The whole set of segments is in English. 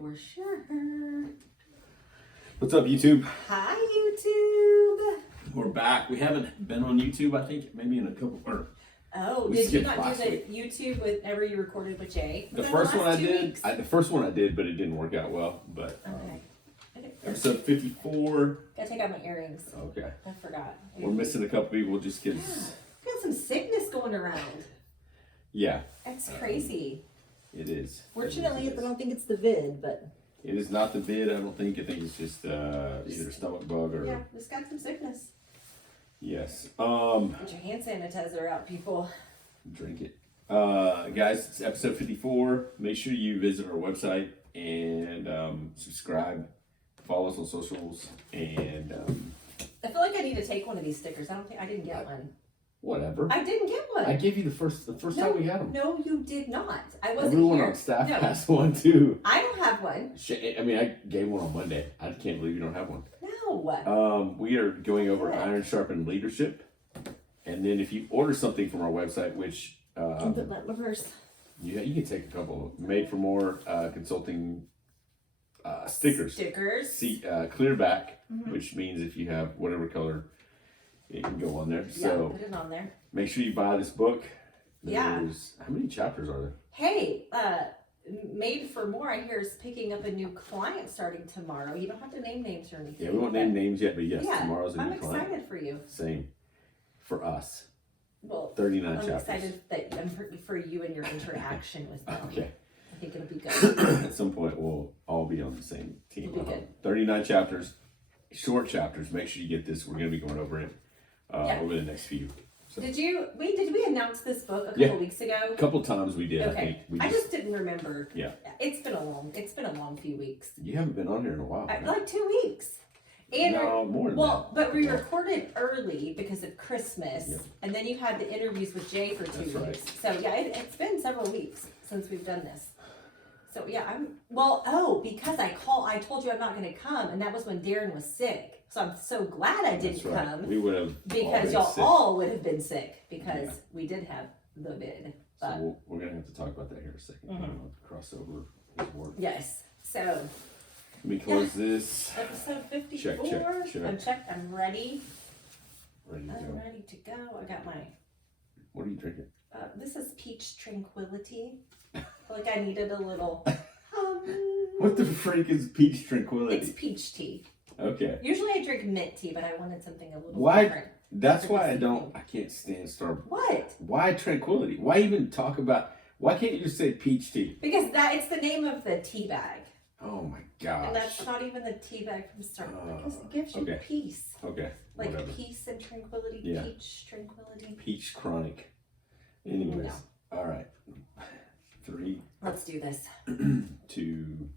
For sure. What's up, YouTube? Hi, YouTube. We're back. We haven't been on YouTube, I think, maybe in a couple. Did you not do the YouTube whenever you recorded with Jay? The first one I did. The first one I did, but it didn't work out well. But episode 54. Gotta take out my earrings. Okay. I forgot. We're missing a couple people just because. We got some sickness going around. Yeah. That's crazy. It is. Fortunately, I don't think it's the vid, but. It is not the vid, I don't think. I think it's just either a stomach bug or. Yeah, just got some sickness. Yes. Get your hand sanitizer out, people. Drink it. Guys, it's episode 54. Make sure you visit our website and subscribe. Follow us on socials. And I feel like I need to take one of these stickers. I didn't get one. Whatever. I didn't get one. I gave you the first time we had them. No, you did not. I wasn't Everyone here. on staff has one too. I don't have one. I mean, I gave one on Monday. I can't believe you don't have one. No. We are going over Iron Sharpen leadership, and then if you order something from our website, which I'll put my purse. you can take a couple. Made for More consulting stickers. See, clear back, which means if you have whatever color, it can go on there. Yeah, So put it on there. make sure you buy this book. Yeah. How many chapters are there? Hey, Made for More, I hear, is picking up a new client starting tomorrow. You don't have to name names or anything. Yeah, we won't name names yet, but yes, yeah, tomorrow's a new client. I'm excited for you. Same. For us. Well, 39 I'm chapters. Excited that for you and your interaction with them. Okay. I think it'll be good. At some point, we'll all be on the same team. It'll be good. 39 chapters, short chapters. Make sure you get this. We're going to be going over it over the next few. So. Did we announce this book a couple weeks ago? A couple times we did. Okay. I think. I just didn't remember. Yeah. It's been a long few weeks. You haven't been on here in a while. Right? Like 2 weeks. And no, more than that. But we recorded early because of Christmas, and then you had the interviews with Jay for 2 weeks. Right. So yeah, it's been several weeks since we've done this. So yeah, because I told you I'm not going to come, and that was when Darren was sick. So I'm so glad I didn't come. We would have because y'all all would have been sick because we did have the vid. So we're going to have to talk about that here in a second. Crossover his work. Yes. So. Let me close this. Episode 54. Check. I'm checked. I'm ready. Ready to go. I'm ready to go. I got my. What are you drinking? This is Peach Tranquility. I feel like I needed a little. What the freak is Peach Tranquility? It's peach tea. Okay. Usually I drink mint tea, but I wanted something a little different. That's why I can't stand Starbucks. What? Why Tranquility? Why even talk about, why can't you just say peach tea? Because it's the name of the tea bag. Oh my gosh. And that's not even the tea bag from Starbucks. It gives you peace. Okay. Like whatever. Peace and tranquility. Yeah. Peach tranquility. Peach chronic. Anyways. No. All right. 3. Let's do this. 2.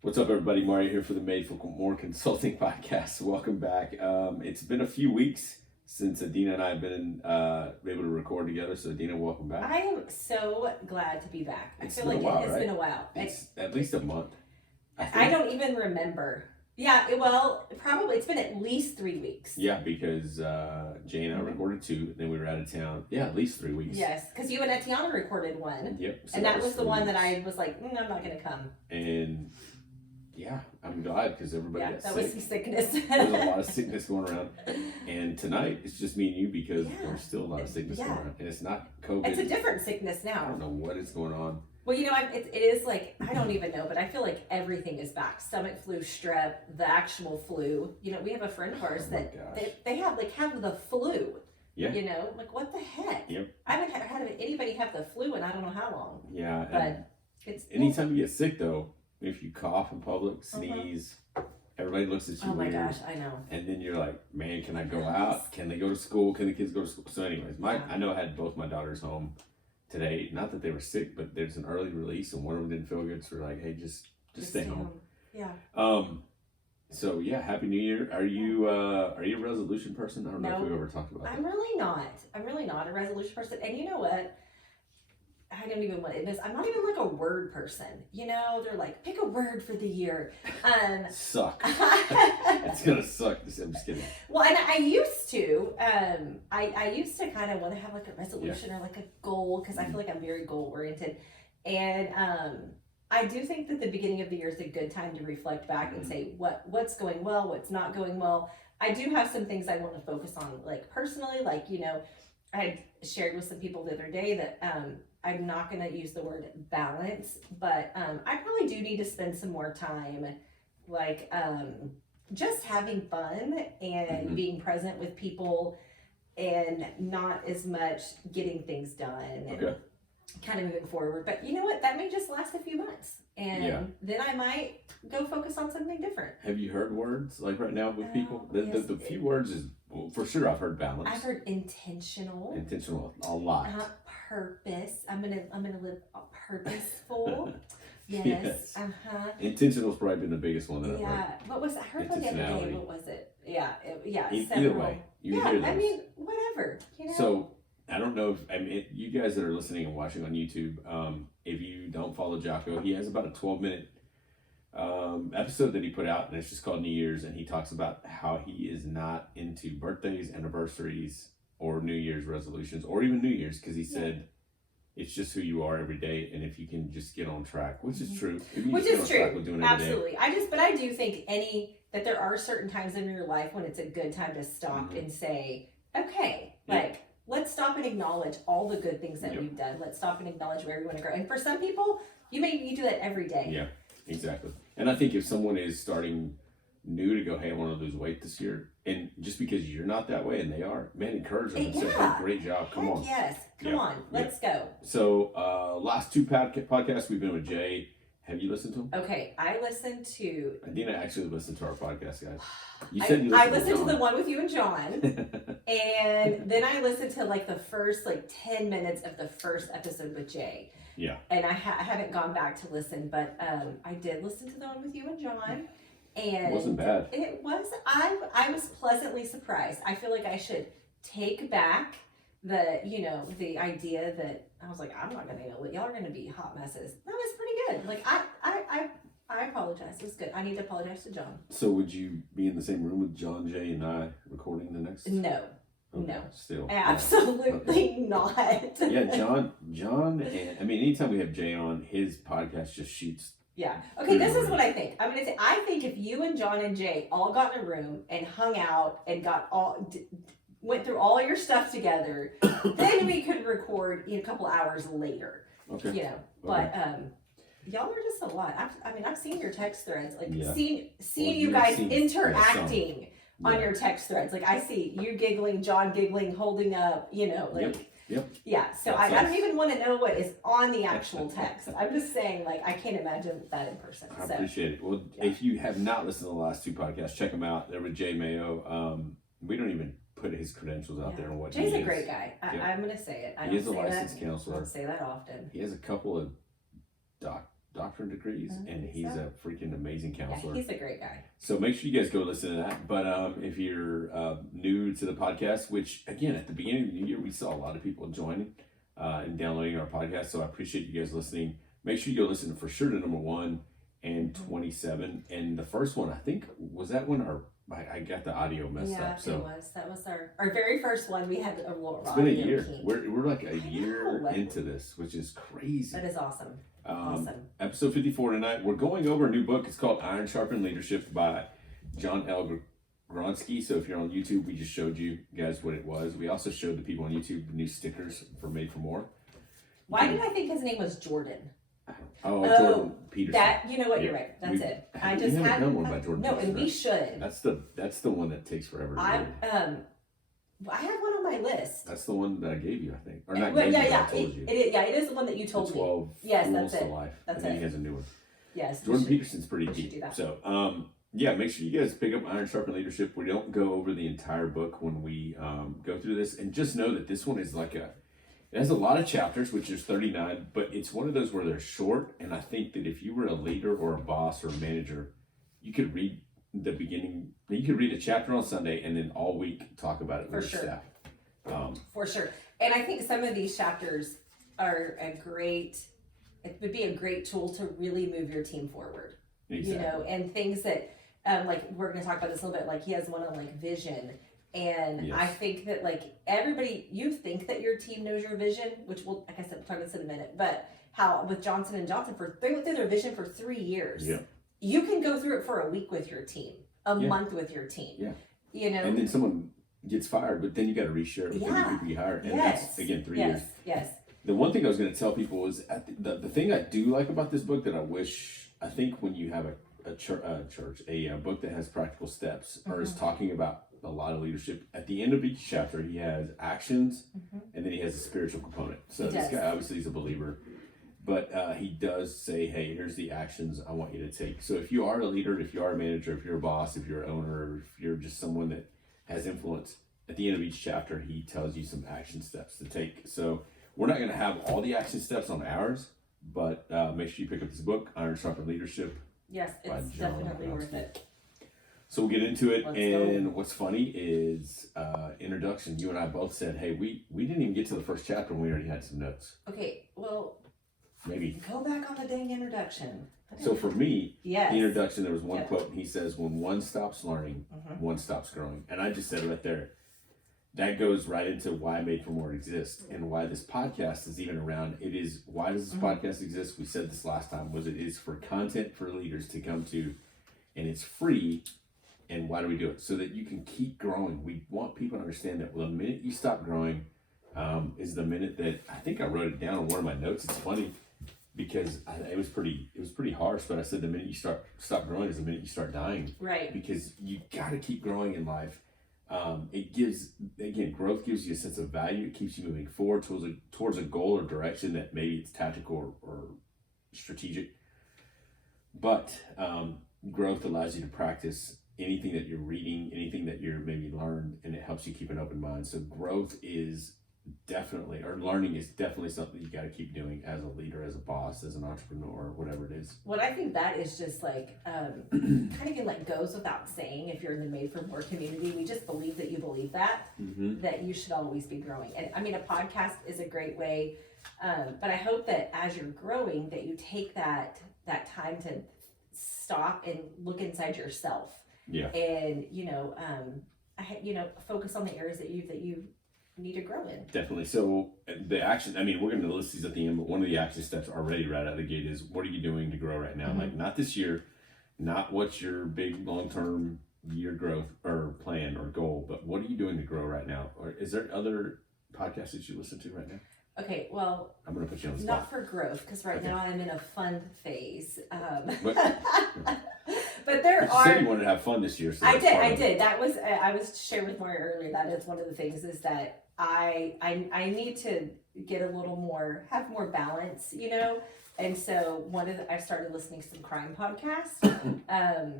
What's up, everybody? Mario here for the Made for More Consulting Podcast. Welcome back. It's been a few weeks since Adina and I have been able to record together. So, Adina, welcome back. I am so glad to be back. I feel like it has been a while. It's at least a month. I don't even remember. Yeah, probably it's been at least 3 weeks. Yeah, because Jay and I recorded 2, then we were out of town. Yeah, at least 3 weeks. Yes, because you and Etiana recorded 1. Yep. So and that was the one weeks. that I was like, I'm not going to come. And yeah, I'm glad because everybody got that sick. was some sickness. There's a lot of sickness going around. And tonight, it's just me and you because there's still a lot of sickness going around. And it's not COVID. It's a different sickness now. I don't know what is going on. Well, it is like, I don't even know, but I feel like everything is back. Stomach flu, strep, the actual flu. We have a friend of ours that they have the flu. Yeah. Like what the heck? Yep. I haven't had anybody have the flu in I don't know how long. Yeah. But it's anytime you get sick though, if you cough in public, sneeze, everybody looks at you weird. Oh my gosh, I know. And then you're like, man, can I go out? Can they go to school? Can the kids go to school? So anyways, I know I had both my daughters home today. Not that they were sick, but there's an early release and one of them didn't feel good. So we're like, hey, just stay home. Yeah. So yeah, Happy New Year. Are you a resolution person? I don't know if we ever talked about that. I'm really not a resolution person. And you know what? I don't even want to admit this. I'm not even like a word person. They're like, pick a word for the year. Suck. It's gonna suck. I'm just kidding. Well, and I used to. I used to kind of want to have like a resolution or like a goal because I feel like I'm very goal oriented. And I do think that the beginning of the year is a good time to reflect back and say what's going well, what's not going well. I do have some things I want to focus on, like personally, like, I had shared with some people the other day that I'm not going to use the word balance, but I probably do need to spend some more time, like just having fun and being present with people and not as much getting things done and kind of moving forward. But you know what? That may just last a few months. And then I might go focus on something different. Have you heard words like right now with people? The few words is, well, for sure I've heard balance. I've heard intentional. Intentional, a lot. Purpose. I'm gonna live purposeful. Yes. Intentional has probably been the biggest one that I've heard. Yeah. What was it? I heard one the other day. What was it? Yeah. Either way, you hear those. I mean, whatever. So I don't know if you guys that are listening and watching on YouTube, if you don't follow Jocko, he has about a 12-minute episode that he put out, and it's just called New Year's, and he talks about how he is not into birthdays, anniversaries, or New Year's resolutions, or even New Year's, because he said it's just who you are every day, and if you can just get on track, which is true. Which is true. Absolutely. But I do think that there are certain times in your life when it's a good time to stop and say, okay, let's stop and acknowledge all the good things that we've done. Let's stop and acknowledge where we want to grow. And for some people, you do that every day. Yeah, exactly. And I think if someone is starting new to go, hey, I want to lose weight this year, and just because you're not that way and they are, man, encourage them and say, hey, great job, come on. Yes, come on, let's go. So last two podcasts we've been with Jay. Have you listened to them? Okay, I listened to... Adina actually listened to our podcast, guys. You said you listened I listened to the one with you and John, and then I listened to like the first 10 minutes of the first episode with Jay. Yeah. And I haven't gone back to listen, but I did listen to the one with you and John. And it wasn't bad. It was. I was pleasantly surprised. I feel like I should take back the idea that I was like, I'm not gonna nail it. Y'all are gonna be hot messes. That was pretty good. Like I apologize. It was good. I need to apologize to John. So would you be in the same room with John, Jay, and I recording the next? No. Okay, no. Still. Absolutely not. Yeah, John, and I mean, anytime we have Jay on, his podcast just shoots. Yeah. Okay, this is what I think. I'm going to say, I think if you and John and Jay all got in a room and hung out and went through all your stuff together, then we could record a couple hours later. Okay. But y'all are just a lot. I've seen your text threads, seen well, you guys interacting on your text threads. Like I see you giggling, John giggling, holding up, Yep. Yeah, so I don't even want to know what is on the actual text. I'm just saying, I can't imagine that in person. I appreciate it. Well, if you have not listened to the last two podcasts, check them out. They're with Jay Mayo. We don't even put his credentials out there and what Jay's a great guy. I'm going to say it. He is a licensed counselor. I don't say that often. He has a couple of doctorate degrees, and he's a freaking amazing counselor. Yeah, he's a great guy. So make sure you guys go listen to that. But if you're new to the podcast, which again at the beginning of the new year we saw a lot of people joining and downloading our podcast, so I appreciate you guys listening. Make sure you go listen for sure to number 1 and 27, and the first one I think was that one I got the audio messed up. So it was. That was our very first one. We had a little. It's been a year. We're like a year into this, which is crazy. That is awesome. Episode 54 tonight. We're going over a new book. It's called Sharpen Leadership by John L. Gronski. So if you're on YouTube, we just showed you guys what it was. We also showed the people on YouTube the new stickers for Made for More. Why did I think his name was Jordan? Jordan Peterson. You know what? You're right. That's it. I just haven't done one by Jordan. No, Peterson, and we should. That's the one that takes forever to do. I have one on my list. That's the one that I gave you, I think. Or not gave you, I told you. It is the one that you told me. 12 Yes, that's it. Life. That's and then he has a new one. Yes. Jordan Peterson's pretty deep. So, make sure you guys pick up Sharpen Leadership. We don't go over the entire book when we go through this. And just know that this one is it has a lot of chapters, which is 39, but it's one of those where they're short. And I think that if you were a leader or a boss or a manager, you could read the beginning. You could read a chapter on Sunday and then all week talk about it with your staff. For sure. And I think some of these chapters are it would be a great tool to really move your team forward. Exactly. And things that, we're going to talk about this a little bit, he has one on vision. And yes. I think that everybody, you think that your team knows your vision, which like I said, we'll talk about this in a minute, but how with Johnson and Johnson they went through their vision for 3 years. Yeah. You can go through it for a week with your team, a Yeah. month with your team. Yeah. You know, And then someone gets fired, but then you got to reshare it with the new people you hired, and that's again 3 years. Yes. The one thing I was going to tell people is the thing I do like about this book that I think when you have a book that has practical steps or is talking about a lot of leadership, at the end of each chapter he has actions and then he has a spiritual component. So this guy obviously is a believer, but he does say, hey, here's the actions I want you to take. So if you are a leader, if you are a manager, if you're a boss, if you're an owner, if you're just someone that has influence, at the end of each chapter he tells you some action steps to take. So we're not going to have all the action steps on ours, but make sure you pick up this book, Iron Sharpen Leadership. Yes, it's definitely worth it. So we'll get into it. Let's and go. What's funny is introduction. You and I both said, hey, we didn't even get to the first chapter and we already had some notes. Okay, well, Maybe. go back on the dang introduction. So for me, Yes. the introduction, there was one quote, and he says, when one stops learning, Mm-hmm. one stops growing. And I just said right there, that goes right into why Made for More exists and why this podcast is even around. It is, why does this podcast exist? We said this last time, it is for content for leaders to come to, and it's free. And why do we do it? So that you can keep growing. We want people to understand that the minute you stop growing is the minute that, I think I wrote it down on one of my notes. It's funny because it was pretty harsh, but I said the minute you stop growing is the minute you start dying. Right. Because you got to keep growing in life. It gives, again, growth gives you a sense of value. It keeps you moving forward towards a goal or direction that maybe it's tactical or strategic. But growth allows you to practice anything that you're reading, anything that you're maybe learned, and it helps you keep an open mind. So growth is definitely, or learning is definitely something you got to keep doing as a leader, as a boss, as an entrepreneur, whatever it is. What I think that is just like, kind of again, like goes without saying, if you're in the Made for More community, we just believe that you believe that, that you should always be growing. And I mean, a podcast is a great way, but I hope that as you're growing, that you take that time to stop and look inside yourself. Yeah. And, focus on the areas that you need to grow in. Definitely. So the action, I mean, we're going to list these at the end, but one of the action steps already right out of the gate is, what are you doing to grow right now? Like, not this year, not what's your big long-term year growth or plan or goal, but what are you doing to grow right now? Or is there other podcasts that you listen to right now? Okay, well, I'm going to put you on the spot. not for growth, because right now I'm in a fun phase. But there you are. said you wanted to have fun this year. So I did. That was I was sharing with Maury earlier. That is one of the things is that I need to get a little more, have more balance, And so I started listening to some crime podcasts.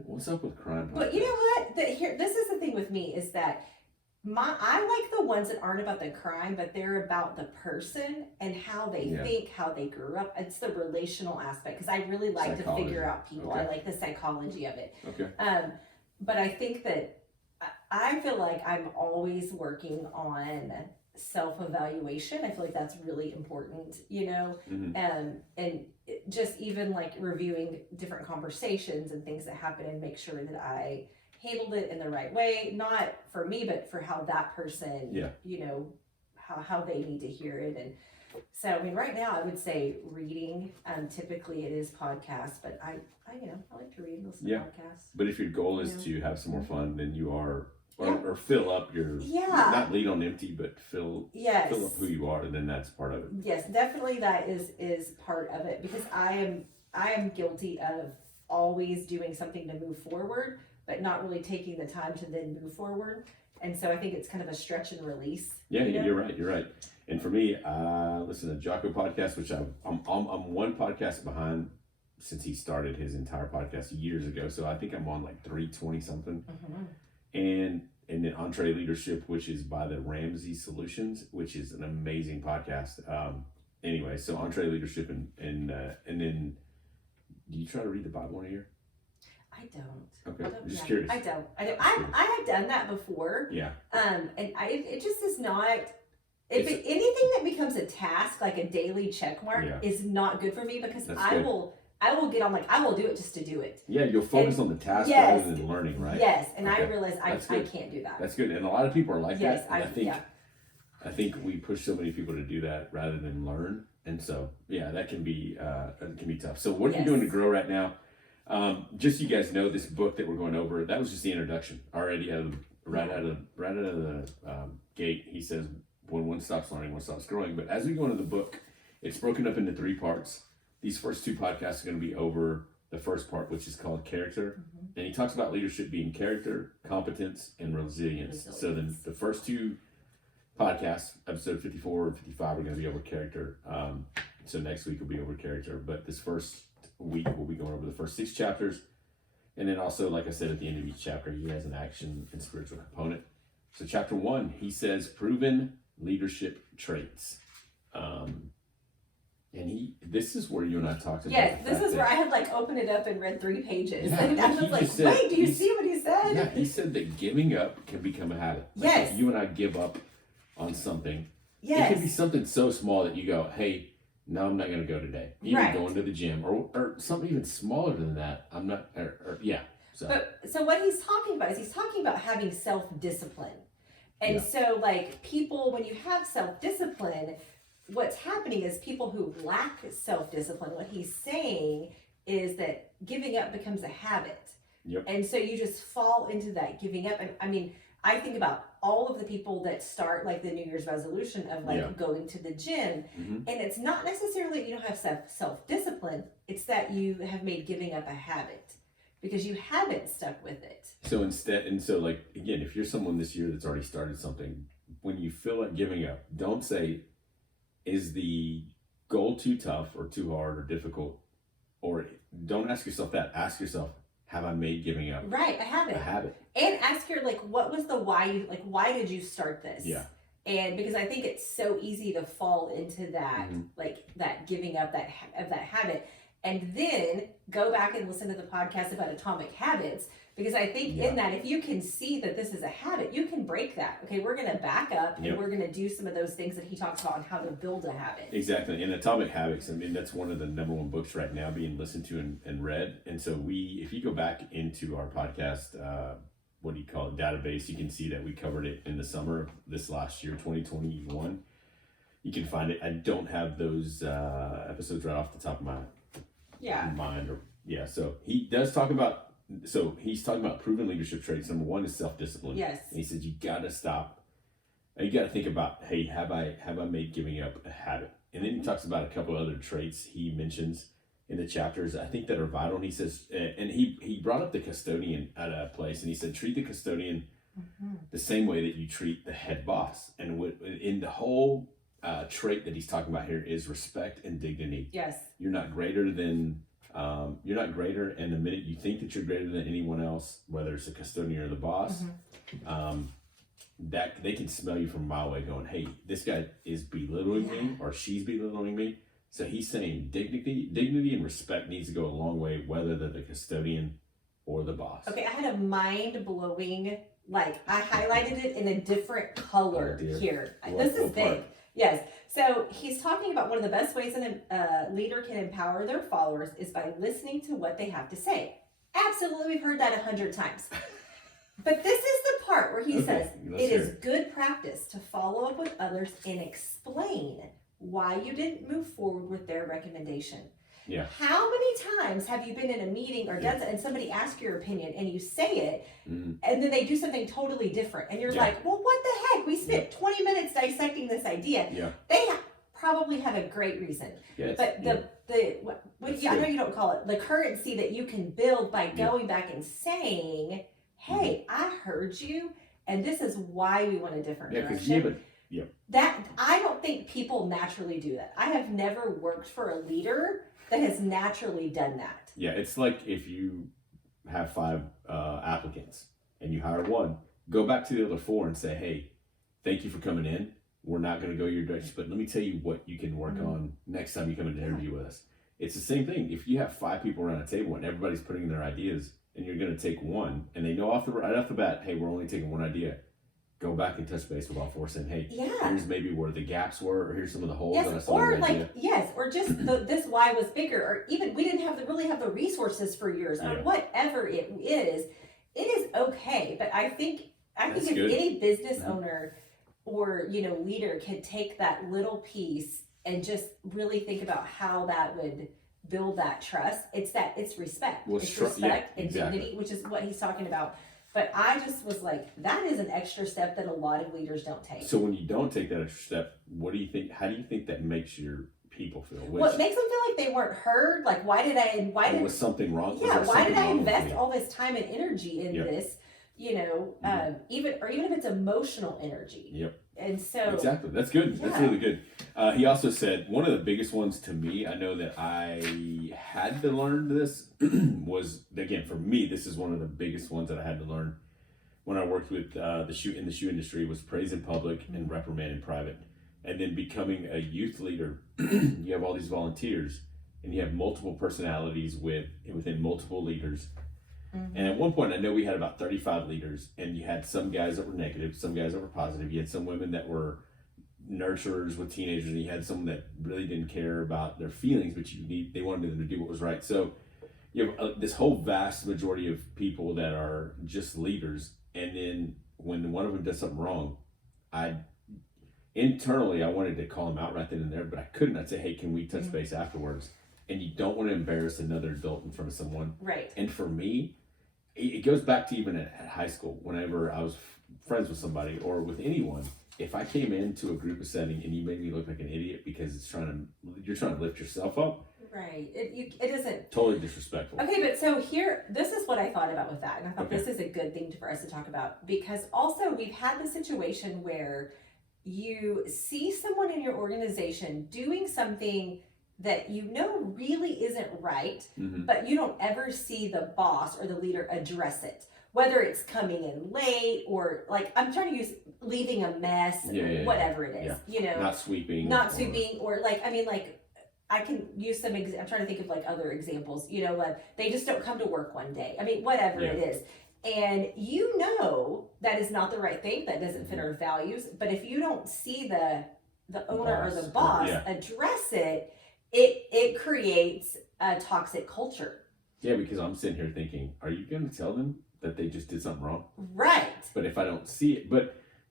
What's up with crime podcasts? But you know what? This is the thing with me is that I like the ones that aren't about the crime, but they're about the person and how they think, how they grew up. It's the relational aspect, because I really like to figure out people. Okay. I like the psychology of it. Okay. But I think that I feel like I'm always working on self-evaluation. I feel like that's really important, and just even like reviewing different conversations and things that happen and make sure that I handled it in the right way, not for me, but for how that person, how they need to hear it. And so, I mean, right now I would say reading, typically it is podcasts, but I like to read and listen to podcasts. But if your goal is to have some more fun, then you are, or fill up your, not lead on empty, but fill up who you are, then that's part of it. Yes, definitely that is part of it, because I am guilty of always doing something to move forward, but not really taking the time to then move forward. And so I think it's kind of a stretch and release. Yeah, you're right. And for me, I listen to Jocko podcast, which I'm one podcast behind since he started his entire podcast years ago. So I think I'm on like 320 something. And then Entree Leadership, which is by the Ramsey Solutions, which is an amazing podcast. Anyway, so Entree Leadership and then, do you try to read the Bible in a year? I don't. Okay, I'm just curious. I don't. I have done that before. Yeah. And it just is not. Anything that becomes a task, like a daily check mark, is not good for me, because I will get on, like, I will do it just to do it. Yeah, you'll focus on the task rather than learning, right? Yes, and I realize I can't do that. That's good, and a lot of people are like that. And I I think we push so many people to do that rather than learn. And so, yeah, that can be tough. So what are you Yes. doing to grow right now? Just so you guys know, this book that we're going over, that was just the introduction already right out of the gate. He says, when one stops learning, one stops growing. But as we go into the book, it's broken up into 3 parts. These first 2 podcasts are going to be over the first part, which is called character. And he talks about leadership being character, competence, and resilience. So then the first 2 podcasts, episode 54 and 55, are going to be over character. So next week will be over character. But this first week we'll be going over the first 6 chapters. And then also, like I said, at the end of each chapter, he has an action and spiritual component. So chapter 1, he says proven leadership traits. And this is where you and I talked about. Yes, this is where I had like opened it up and read 3 pages. Yeah, and I was like, wait, do you see what he said? Yeah, he said that giving up can become a habit. Like Yes. if you and I give up on something, Yes. it can be something so small that you go, hey, no, I'm not going to go today. Even Right. going to the gym or something even smaller than that. I'm not, yeah. So what he's talking about is he's talking about having self-discipline. And Yeah. so like people, when you have self-discipline, what's happening is people who lack self-discipline, what he's saying is that giving up becomes a habit. Yep. And so you just fall into that giving up. And I mean, I think about all of the people that start like the New Year's resolution of like Yeah. going to the gym. Mhm. And it's not necessarily that you don't have self-discipline. It's that you have made giving up a habit because you haven't stuck with it. So like, again, if you're someone this year that's already started something, when you feel like giving up, don't say, is the goal too tough or too hard or difficult? Or don't ask yourself that. Ask yourself, have I made giving up Right, I haven't. a habit? And ask your like, what was the why? Like, why did you start this? Yeah. And because I think it's so easy to fall into that, Mhm. like that giving up that habit, and then go back and listen to the podcast about atomic habits. Because I think Yeah. in that, if you can see that this is a habit, you can break that. Okay, we're going to back up and Yep. we're going to do some of those things that he talks about on how to build a habit. Exactly. And Atomic Habits, I mean, that's one of the number 1 books right now being listened to and read. And so if you go back into our podcast, what do you call it, database, you can see that we covered it in the summer of this last year, 2021. You can find it. I don't have those episodes right off the top of my mind. So he does talk about, he's talking about proven leadership traits. Number 1 is self-discipline. Yes. And he says, you got to stop. You got to think about, hey, have I made giving up a habit? And then he talks about a couple other traits he mentions in the chapters, I think, that are vital. And he says, and he brought up the custodian at a place, and he said, treat the custodian the same way that you treat the head boss. And in the whole trait that he's talking about here is respect and dignity. Yes. You're not greater, and the minute you think that you're greater than anyone else, whether it's the custodian or the boss, that they can smell you from a mile away going, hey, this guy is belittling me or she's belittling me. So he's saying dignity and respect needs to go a long way, whether they're the custodian or the boss. Okay, I had a mind-blowing, like, I highlighted it in a different color here. This is big. Part? Yes. So he's talking about one of the best ways a leader can empower their followers is by listening to what they have to say. Absolutely, we've heard that 100 times. But this is the part where he says, it is good practice to follow up with others and explain why you didn't move forward with their recommendation. Yeah. How many times have you been in a meeting or done and somebody asks your opinion and you say it and then they do something totally different and you're like, well, what the heck? We spent 20 minutes dissecting this idea. Yeah. They probably have a great reason. Yes. But I know you don't call it the currency that you can build by going back and saying, hey, I heard you and this is why we want a different direction. That I don't think people naturally do that. I have never worked for a leader that has naturally done that. Yeah, it's like if you have 5 applicants and you hire one, go back to the other 4 and say, hey, thank you for coming in. We're not going to go your direction, but let me tell you what you can work on next time you come in to interview with us. It's the same thing. If you have 5 people around a table and everybody's putting in their ideas and you're going to take one and they know right off the bat, hey, we're only taking one idea. Go back and touch base with all 4 saying, hey, here's maybe where the gaps were, or here's some of the holes that I saw. Or just this why was bigger, or even we didn't really have the resources for yours, or whatever it is okay. But I think if any business owner or leader can take that little piece and just really think about how that would build that trust. It's respect. Well, it's respect and exactly. dignity, which is what he's talking about. But I just was like, that is an extra step that a lot of leaders don't take. So when you don't take that extra step, what do you think? How do you think that makes your people feel? Well, it makes them feel like they weren't heard. Like, was something wrong? Yeah, why did I invest all this time and energy in this? Even if it's emotional energy. Yep. And so exactly, that's good. That's really good. He also said one of the biggest ones to me, I know that I had to learn this was, again, for me, this is one of the biggest ones that I had to learn when I worked with the shoe industry, was praise in public and reprimand in private. And then becoming a youth leader, you have all these volunteers and you have multiple personalities within multiple leaders. And at one point, I know we had about 35 leaders, and you had some guys that were negative, some guys that were positive. You had some women that were nurturers with teenagers, and you had some that really didn't care about their feelings, but they wanted them to do what was right. So you have this whole vast majority of people that are just leaders, and then when one of them does something wrong, internally I wanted to call them out right then and there, but I couldn't. I'd say, hey, can we touch base afterwards? And you don't want to embarrass another adult in front of someone. Right. And for me, it goes back to even at high school, whenever I was friends with somebody or with anyone, if I came into a group setting and you made me look like an idiot because you're trying to lift yourself up. Right. It isn't. Totally disrespectful. Okay, but so this is what I thought about with that. And I thought this is a good thing for us to talk about, because also we've had the situation where you see someone in your organization doing something that really isn't right, but you don't ever see the boss or the leader address it. Whether it's coming in late or, like, I'm trying to use leaving a mess, whatever it is, Not sweeping. Or like, I mean, like, I can use I'm trying to think of like other examples, like they just don't come to work one day. I mean, whatever it is. And that is not the right thing, that doesn't fit our values. But if you don't see the owner or the boss address it, it creates a toxic culture. Yeah, because I'm sitting here thinking, are you going to tell them that they just did something wrong? Right. But if I don't see it, I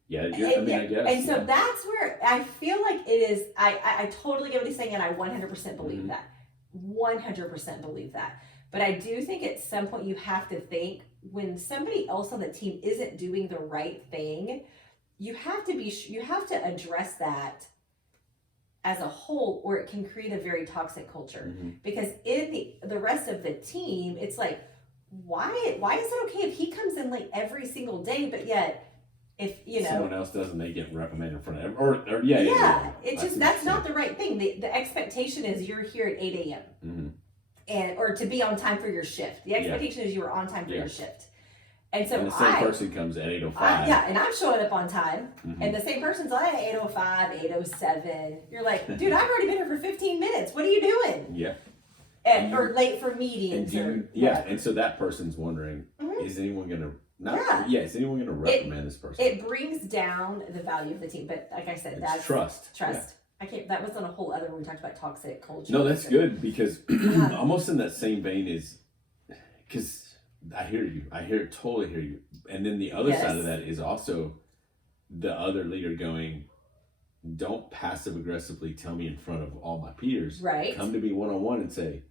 guess. And so that's where I feel like it is, I totally get what he's saying, and I 100% believe that. 100% believe that. But I do think at some point you have to think, when somebody else on the team isn't doing the right thing, you have to address that as a whole, or it can create a very toxic culture. Because in the rest of the team, it's like, why is it okay if he comes in late every single day, but yet if someone else doesn't, they get reprimanded in front of it's just, that's not the right thing. The expectation is you're here at 8 a.m. Or to be on time for your shift. The expectation is you are on time for your shift. And so the same person comes at 8:05. And I'm showing up on time, and the same person's like 8:05, 8:07. You're like, dude, I've already been here for 15 minutes. What are you doing? Yeah. Or late for meetings. And so that person's wondering, is anyone going to is anyone going to reprimand this person? It brings down the value of the team. But like I said, that's trust. Trust. Yeah. That was on a whole other when we talked about toxic culture. No, that's good, because almost in that same vein is, because I totally hear you. And then the other side of that is also the other leader going, don't passive aggressively tell me in front of all my peers. Right. Come to me one-on-one and say,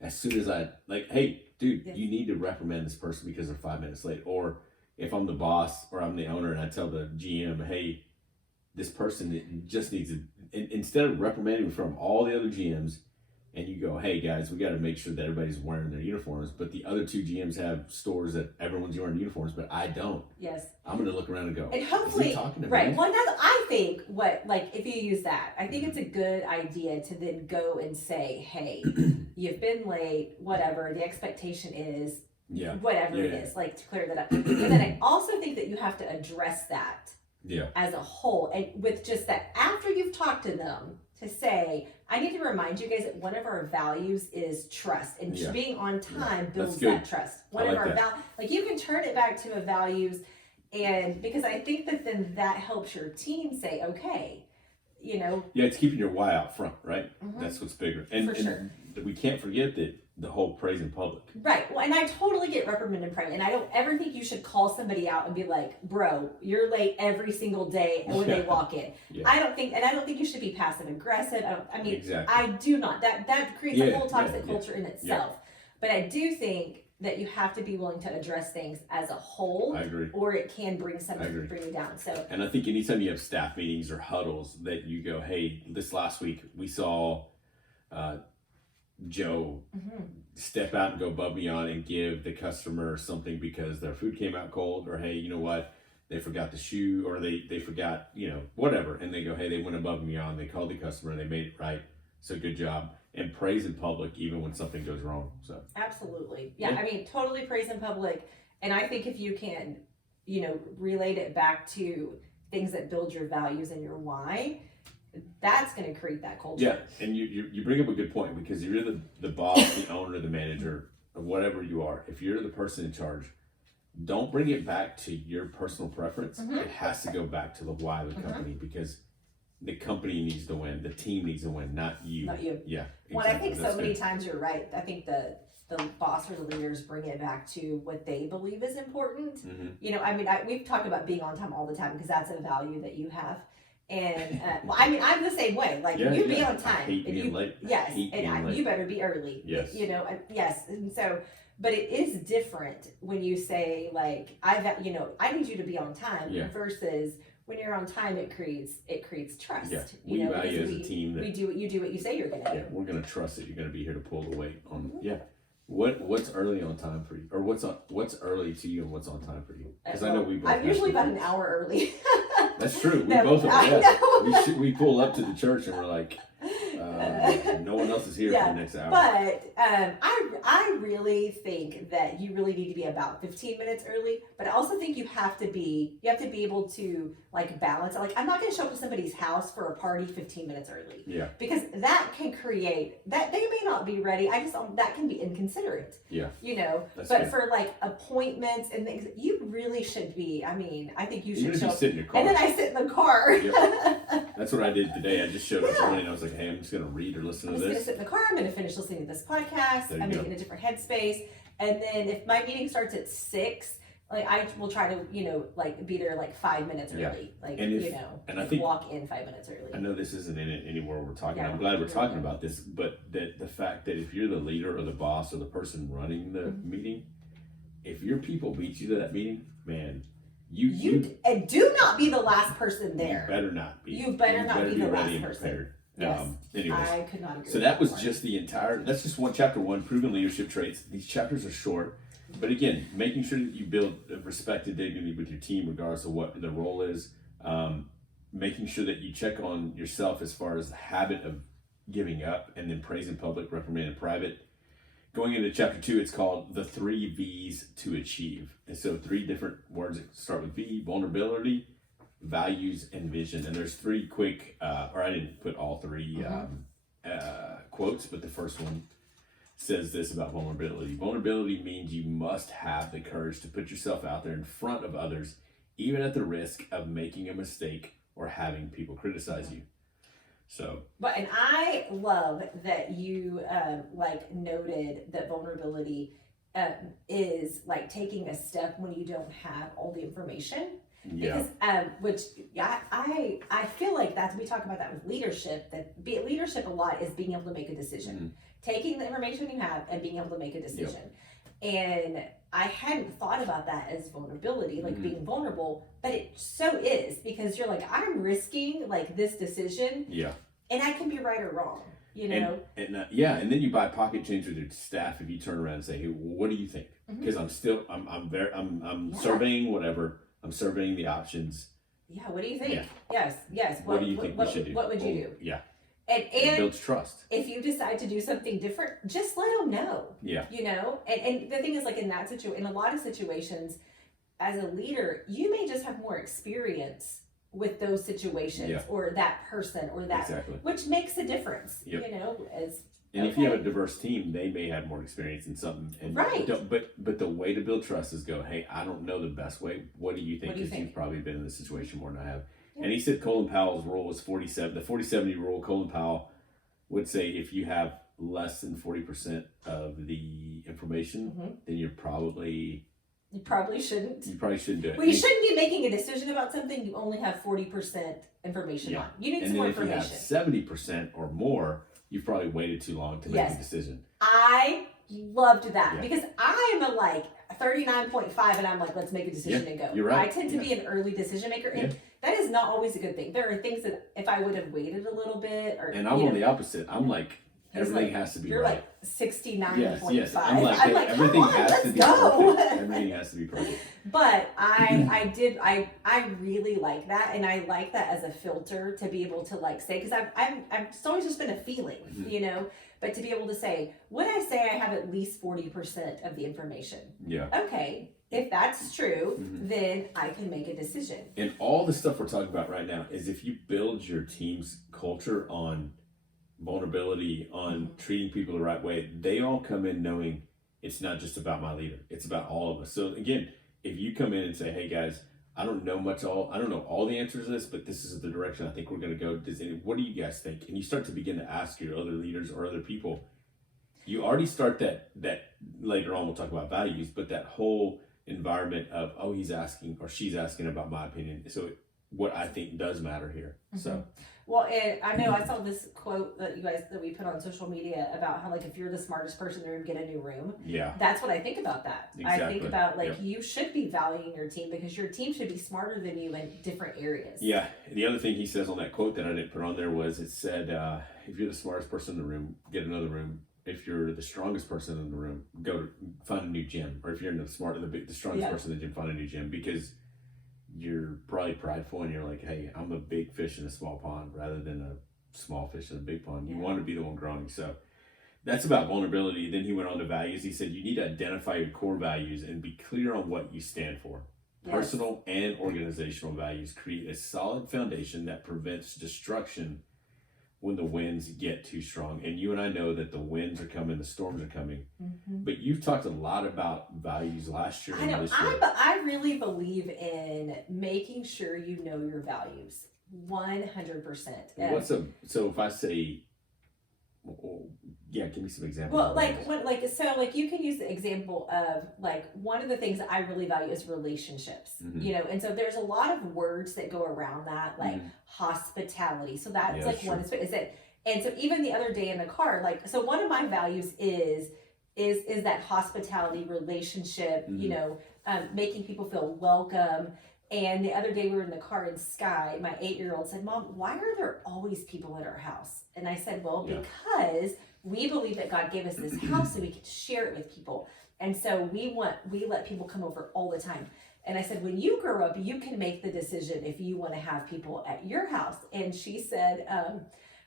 as soon as hey, dude, you need to reprimand this person because they're 5 minutes late. Or if I'm the boss or I'm the owner and I tell the GM, hey, this person just needs to, instead of reprimanding from all the other GMs, and you go, hey guys, we got to make sure that everybody's wearing their uniforms, but the other two GMs have stores that everyone's wearing uniforms, but I don't. Yes. I'm going to look around and go, and hopefully, is he talking to right. me? Well, I think if you use that, I think it's a good idea to then go and say, hey, you've been late, whatever, the expectation is, whatever it is, like, to clear that up. But then I also think that you have to address that as a whole, and with just that, after you've talked to them, to say, I need to remind you guys that one of our values is trust, and being on time builds that trust. One of our you can turn it back to a values, and because I think that then that helps your team say, okay, it's keeping your why out front, right? That's what's bigger. And we can't forget that the whole praise in public. Right. Well, and I totally get reprimand in private, and I don't ever think you should call somebody out and be like, "Bro, you're late every single day," when they walk in. Yeah. I don't think you should be passive aggressive. I mean, Exactly. I do not. That creates a whole toxic culture in itself. Yeah. But I do think that you have to be willing to address things as a whole. I agree. Or it can bring you down. So. And I think anytime you have staff meetings or huddles that you go, "Hey, this last week we saw Joe step out and go above and beyond and give the customer something because their food came out cold," or, "Hey, you know what? They forgot the shoe," or they forgot, whatever. And they go, "Hey, they went above and beyond. They called the customer. They made it right. So good job." And praise in public even when something goes wrong. So absolutely. Yeah. I mean, totally praise in public. And I think if you can, relate it back to things that build your values and your why, that's going to create that culture. Yeah, and you bring up a good point, because you're the boss, the owner, the manager, or whatever you are. If you're the person in charge, don't bring it back to your personal preference. It has to go back to the why of the company, because the company needs to win, the team needs to win, not you. Not you. Yeah. Exactly. Well, I think so many times you're right. I think the boss or the leaders bring it back to what they believe is important. We've talked about being on time all the time because that's a value that you have. And I'm the same way. Like, you be on time. I hate being late. Yes, you better be early. Yes. Yes. And so, but it is different when you say, like, I need you to be on time versus when you're on time, it creates trust. Yeah, we value as a team that you do what you say you're gonna do. Yeah, we're gonna trust that you're gonna be here to pull the weight on. Yeah. What's early on time for you, or what's early to you, and what's on time for you? Because I know we both. I'm usually about an hour early. That's true. We both are. Yes. We pull up to the church and we're like, no one else is here for the next hour. But I really think that you really need to be about 15 minutes early. But I also think you have to be able to, like, balance it. Like, I'm not going to show up to somebody's house for a party 15 minutes early. Yeah. Because that can create that they may not be ready. That can be inconsiderate. Yeah. But good. For like appointments and things, you really should be. I mean, I think you should sit in your car. And then I sit in the car. Yep. That's what I did today. I just showed up early and I was like, "Hey, I'm just going to read or listen to this. I'm just going to sit in the car. I'm going to finish listening to this podcast. I'm going to get in a different headspace. And then if my meeting starts at 6, like, I will try to, be there like 5 minutes early. Like, and I think walk in 5 minutes early. I know this isn't in it anywhere we're talking. I'm glad we're talking about this, but that the fact that if you're the leader or the boss or the person running the meeting, if your people beat you to that meeting, man, you and do not be the last person there. You better not be. You better not be the ready last and prepared. person. Yes. Anyways, I could not agree. So that was just that's just chapter 1, proven leadership traits. These chapters are short, but again, making sure that you build respect and dignity with your team, regardless of what the role is. Making sure that you check on yourself as far as the habit of giving up, and then praise in public, reprimand in private. Going into chapter 2, it's called the 3 V's to achieve. And so 3 different words that start with V: vulnerability, values, and vision. And there's 3 quick, or I didn't put all 3 quotes, but the first one says this about vulnerability. Vulnerability means you must have the courage to put yourself out there in front of others, even at the risk of making a mistake or having people criticize you. So, and I love that you noted that vulnerability is like taking a step when you don't have all the information. Yeah. Because I feel like we talk about that with leadership. Leadership a lot is being able to make a decision, taking the information you have and being able to make a decision. Yep. And I hadn't thought about that as vulnerability, like being vulnerable, but it so is, because you're like, I'm risking like this decision. Yeah. And I can be right or wrong, And then you buy pocket change with your staff if you turn around and say, "Hey, what do you think?" Because I'm surveying whatever. I'm surveying the options. Yeah, what do you think? Yeah. Yes. What do you think we should do? What would you do? Yeah. And it builds trust. If you decide to do something different, just let them know. Yeah. And the thing is, like, in a lot of situations, as a leader, you may just have more experience with those situations or that person or that, which makes a difference. Yep. And if you have a diverse team, they may have more experience in something. And but the way to build trust is go, "Hey, I don't know the best way. What do you think? Because you've probably been in this situation more than I have." Yeah. And he said Colin Powell's rule was 47. The 40-70 rule. Colin Powell would say if you have less than 40% of the information, then you probably shouldn't. You probably shouldn't do it. Well, you shouldn't be making a decision about something you only have 40% information on. You need some more information. And then if you have 70% or more, you've probably waited too long to make a decision. I loved that because I am a like 39.5 and I'm like, let's make a decision and go. You're right. I tend to be an early decision maker, and that is not always a good thing. There are things that if I would have waited a little bit, or and I'm on the opposite. I'm like, everything has to be you're right. You're like 69.5. Yes. I'm like everything has to be perfect. Everything has to be perfect. But I really like that, and I like that as a filter to be able to like say, because it's always just been a feeling, you know. But to be able to say, would I say I have at least 40% of the information? Yeah. Okay. If that's true, then I can make a decision. And all the stuff we're talking about right now is if you build your team's culture on vulnerability, on treating people the right way, they all come in knowing it's not just about my leader. It's about all of us. So again, if you come in and say, hey guys, I don't know all the answers to this, but this is the direction I think we're going to go. What do you guys think? And you start to begin to ask your other leaders or other people. You already start that later on, we'll talk about values, but that whole environment of, oh, he's asking or she's asking about my opinion. So what I think does matter here. So. Well, and I know I saw this quote that we put on social media about how, like, if you're the smartest person in the room, get a new room. Yeah. That's what I think about that. Exactly. I think about, like, you should be valuing your team because your team should be smarter than you in different areas. Yeah. The other thing he says on that quote that I didn't put on there was, it said, if you're the smartest person in the room, get another room. If you're the strongest person in the room, go find a new gym. Or if you're the strongest person in the gym, find a new gym, because you're probably prideful and you're like, hey, I'm a big fish in a small pond rather than a small fish in a big pond. You want to be the one growing. So that's about vulnerability. Then he went on to values. He said, you need to identify your core values and be clear on what you stand for. Personal and organizational values create a solid foundation that prevents destruction when the winds get too strong. And you and I know that the winds are coming, the storms are coming. But you've talked a lot about values last year. I know. I really believe in making sure you know your values. 100%. So if I say, give me some examples. Well, you can use the example of, like, one of the things that I really value is relationships, you know, and so there's a lot of words that go around that, like hospitality. So that's one is it. And so even the other day in the car, so one of my values is that hospitality, relationship, you know, making people feel welcome. And the other day we were in the car, and Sky, my 8-year-old, said, Mom, why are there always people at our house? And I said, well, because we believe that God gave us this house so we could share it with people. And so we let people come over all the time. And I said, when you grow up, you can make the decision if you want to have people at your house. And she said,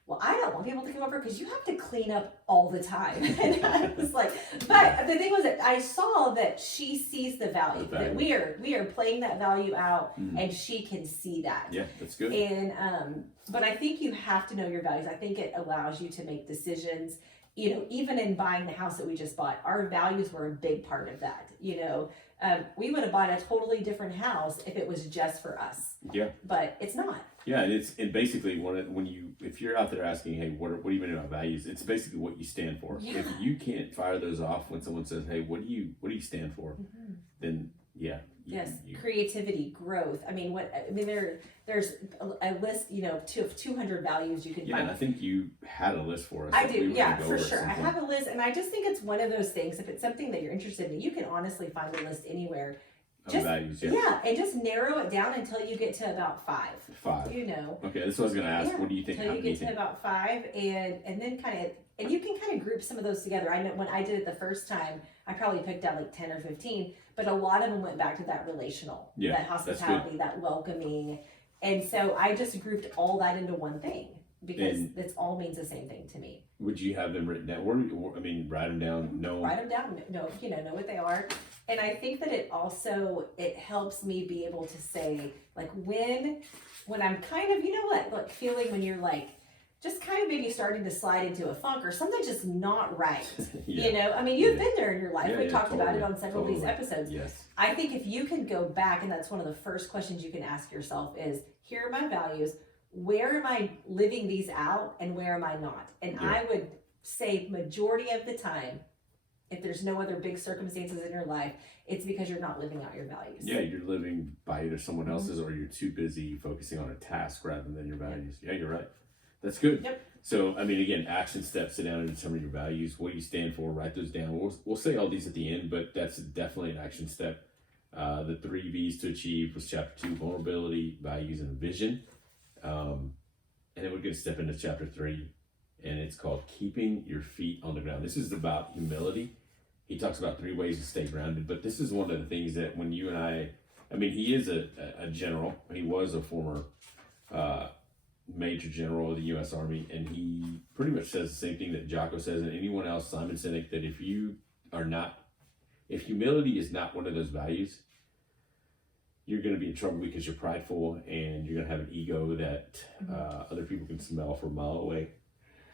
well, I don't want people to come over because you have to clean up all the time. And I was like, but the thing was that I saw that she sees the value, that we are playing that value out, and she can see that. Yeah, that's good. And, but I think you have to know your values. I think it allows you to make decisions, you know, even in buying the house that we just bought, our values were a big part of that. You know, we would have bought a totally different house if it was just for us. Yeah. But it's not. Yeah, and basically if you're out there asking, hey, what do you mean about values? It's basically what you stand for. Yeah. If you can't fire those off when someone says, hey, what do you stand for? Then creativity, growth. There's a list, you know, of 200 values you can find. And I think you had a list for us. I do, for sure. I have a list, and I just think it's one of those things. If it's something that you're interested in, you can honestly find a list anywhere. Values, and just narrow it down until you get to about 5. You know. Okay, that's what I was going to ask. What do you think? Until you get to about 5, and then you can kind of group some of those together. I know when I did it the first time, I probably picked out like 10 or 15, but a lot of them went back to that relational, that hospitality, that welcoming, and so I just grouped all that into one thing because it all means the same thing to me. Would you have them written down? Write them down. Write them down. No, you know what they are. And I think that it helps me be able to say, like, when I'm kind of, feeling when you're like, just kind of maybe starting to slide into a funk or something's just not right. You know, you've been there in your life. We talked about it on several of these episodes. Yes. I think if you can go back, and that's one of the first questions you can ask yourself is, here are my values. Where am I living these out and where am I not? And say majority of the time, if there's no other big circumstances in your life, it's because you're not living out your values. Yeah, you're living by either someone else's or you're too busy focusing on a task rather than your values. Yeah, you're right. That's good. Yep. So, I mean, again, action steps, sit down and determine your values, what you stand for, write those down. We'll say all these at the end, but that's definitely an action step. The 3 V's to achieve was chapter 2, vulnerability, values, and vision. And then we're going to step into chapter 3, and it's called keeping your feet on the ground. This is about humility. He talks about 3 ways to stay grounded, but this is one of the things that when you and I mean, he is a general. He was a former Major General of the U.S. Army, and he pretty much says the same thing that Jocko says, and anyone else, Simon Sinek, that if humility is not one of those values, you're going to be in trouble because you're prideful and you're going to have an ego that other people can smell from a mile away.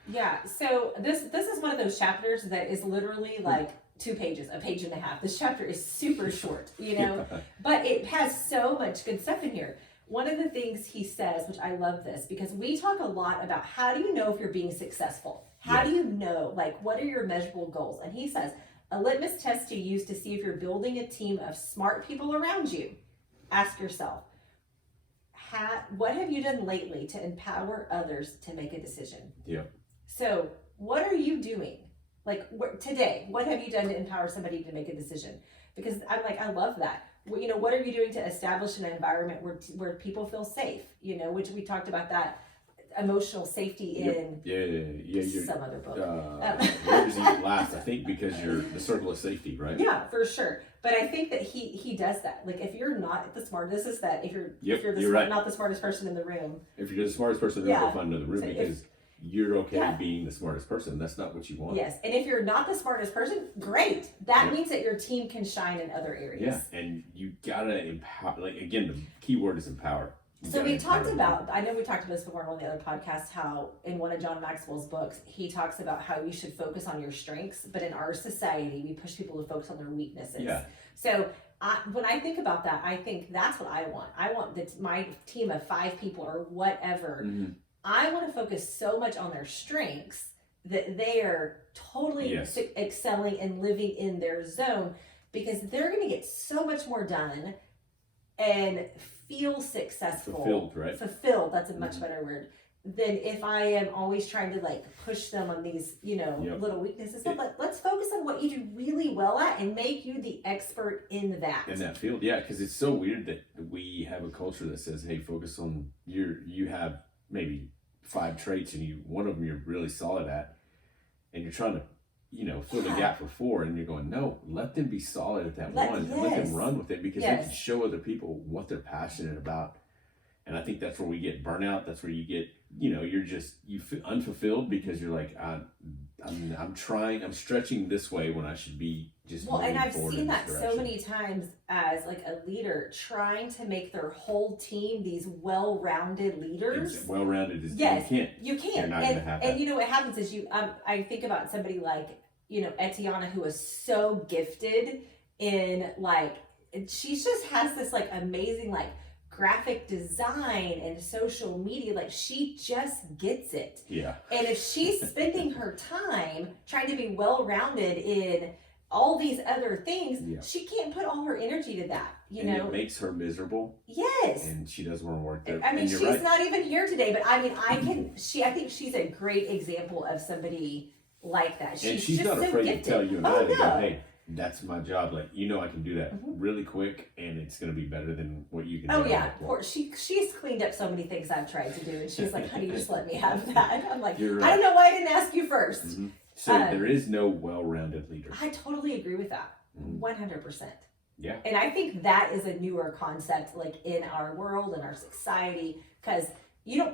Yeah, so this is one of those chapters that is literally like 2 pages, a page and a half. This chapter is super short, but it has so much good stuff in here. One of the things he says, which I love this, because we talk a lot about how do you know if you're being successful? How do you know, like, what are your measurable goals? And he says, a litmus test to use to see if you're building a team of smart people around you. Ask yourself, what have you done lately to empower others to make a decision? Yeah. So what are you doing? Like today, what have you done to empower somebody to make a decision? Because I'm like, I love that. What are you doing to establish an environment where people feel safe? Which we talked about that emotional safety in some other book. Where does he last? I think because you're the circle of safety, right? Yeah, for sure. But I think that he does that. Like if you're not the smartest, this is that if you're right. not the smartest person in the room. If you're the smartest person in the room, go find another room because you're okay being the smartest person. That's not what you want. Yes, and if you're not the smartest person, great. That means that your team can shine in other areas. Yeah, and you gotta empower. Like again, the key word is empower. So we talked about, I know we talked about this before on one of the other podcasts, how in one of John Maxwell's books, he talks about how you should focus on your strengths, but in our society, we push people to focus on their weaknesses. Yeah. So when I think about that, I think that's what I want. I want my team of 5 people or whatever. Mm-hmm. I want to focus so much on their strengths that they are totally excelling and living in their zone, because they're going to get so much more done and feel successful. Fulfilled, right? Fulfilled, that's a much better word, than if I am always trying to like push them on these, little weaknesses. So let's focus on what you do really well at and make you the expert in that. In that field, yeah, because it's so weird that we have a culture that says, hey, focus on you have maybe 5 traits and one of them you're really solid at, and you're trying to fill the gap for 4, and you're going, no, let them be solid at that one and let them run with it, because they can show other people what they're passionate about. And I think that's where we get burnout. That's where you get, you feel unfulfilled because you're like, I'm stretching this way when I should be just moving and I've forward seen in that this so direction. many times as like a leader trying to make their whole team these well-rounded leaders. It's well-rounded is you can't. You're not gonna have that. And what happens is I think about somebody like Etiana, who is so gifted in she just has this like amazing graphic design and social media. Like she just gets it. Yeah. And if she's spending her time trying to be well-rounded in all these other things, she can't put all her energy to that. It makes her miserable. Yes. And she doesn't want to work there. I mean, she's not even here today, but I mean, I think she's a great example of somebody like that. She's just not afraid to tell you and I, go, hey, that's my job. Like, I can do that really quick, and it's going to be better than what you can do. Oh, yeah. She's cleaned up so many things I've tried to do, and she's like, honey, just let me have that. I'm like, right. I don't know why I didn't ask you first. Mm-hmm. So there is no well-rounded leader. I totally agree with that. 100%. Yeah. And I think that is a newer concept, in our world and our society, because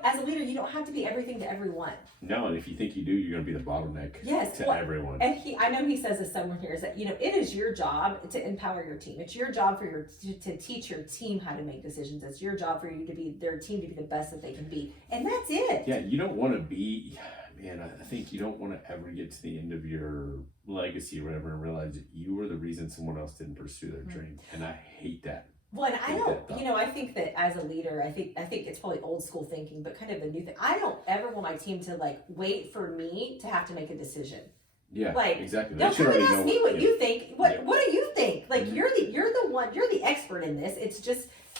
as a leader, you don't have to be everything to everyone. No, and if you think you do, you're going to be the bottleneck to everyone. And I know he says this somewhere here, is that, it is your job to empower your team. It's your job to teach your team how to make decisions. It's your job for you to be their team to be the best that they can be. And that's it. Yeah, you don't want to be, I think you don't want to ever get to the end of your legacy or whatever and realize that you were the reason someone else didn't pursue their dream. And I hate that. Well, and I with don't, that thought. I think that as a leader, I think it's probably old school thinking, but kind of a new thing. I don't ever want my team to like wait for me to have to make a decision. Yeah, Like, exactly. They don't should come and already ask know me what yeah. you think. What Yeah. What do you think? Like, Mhm. you're the expert in this.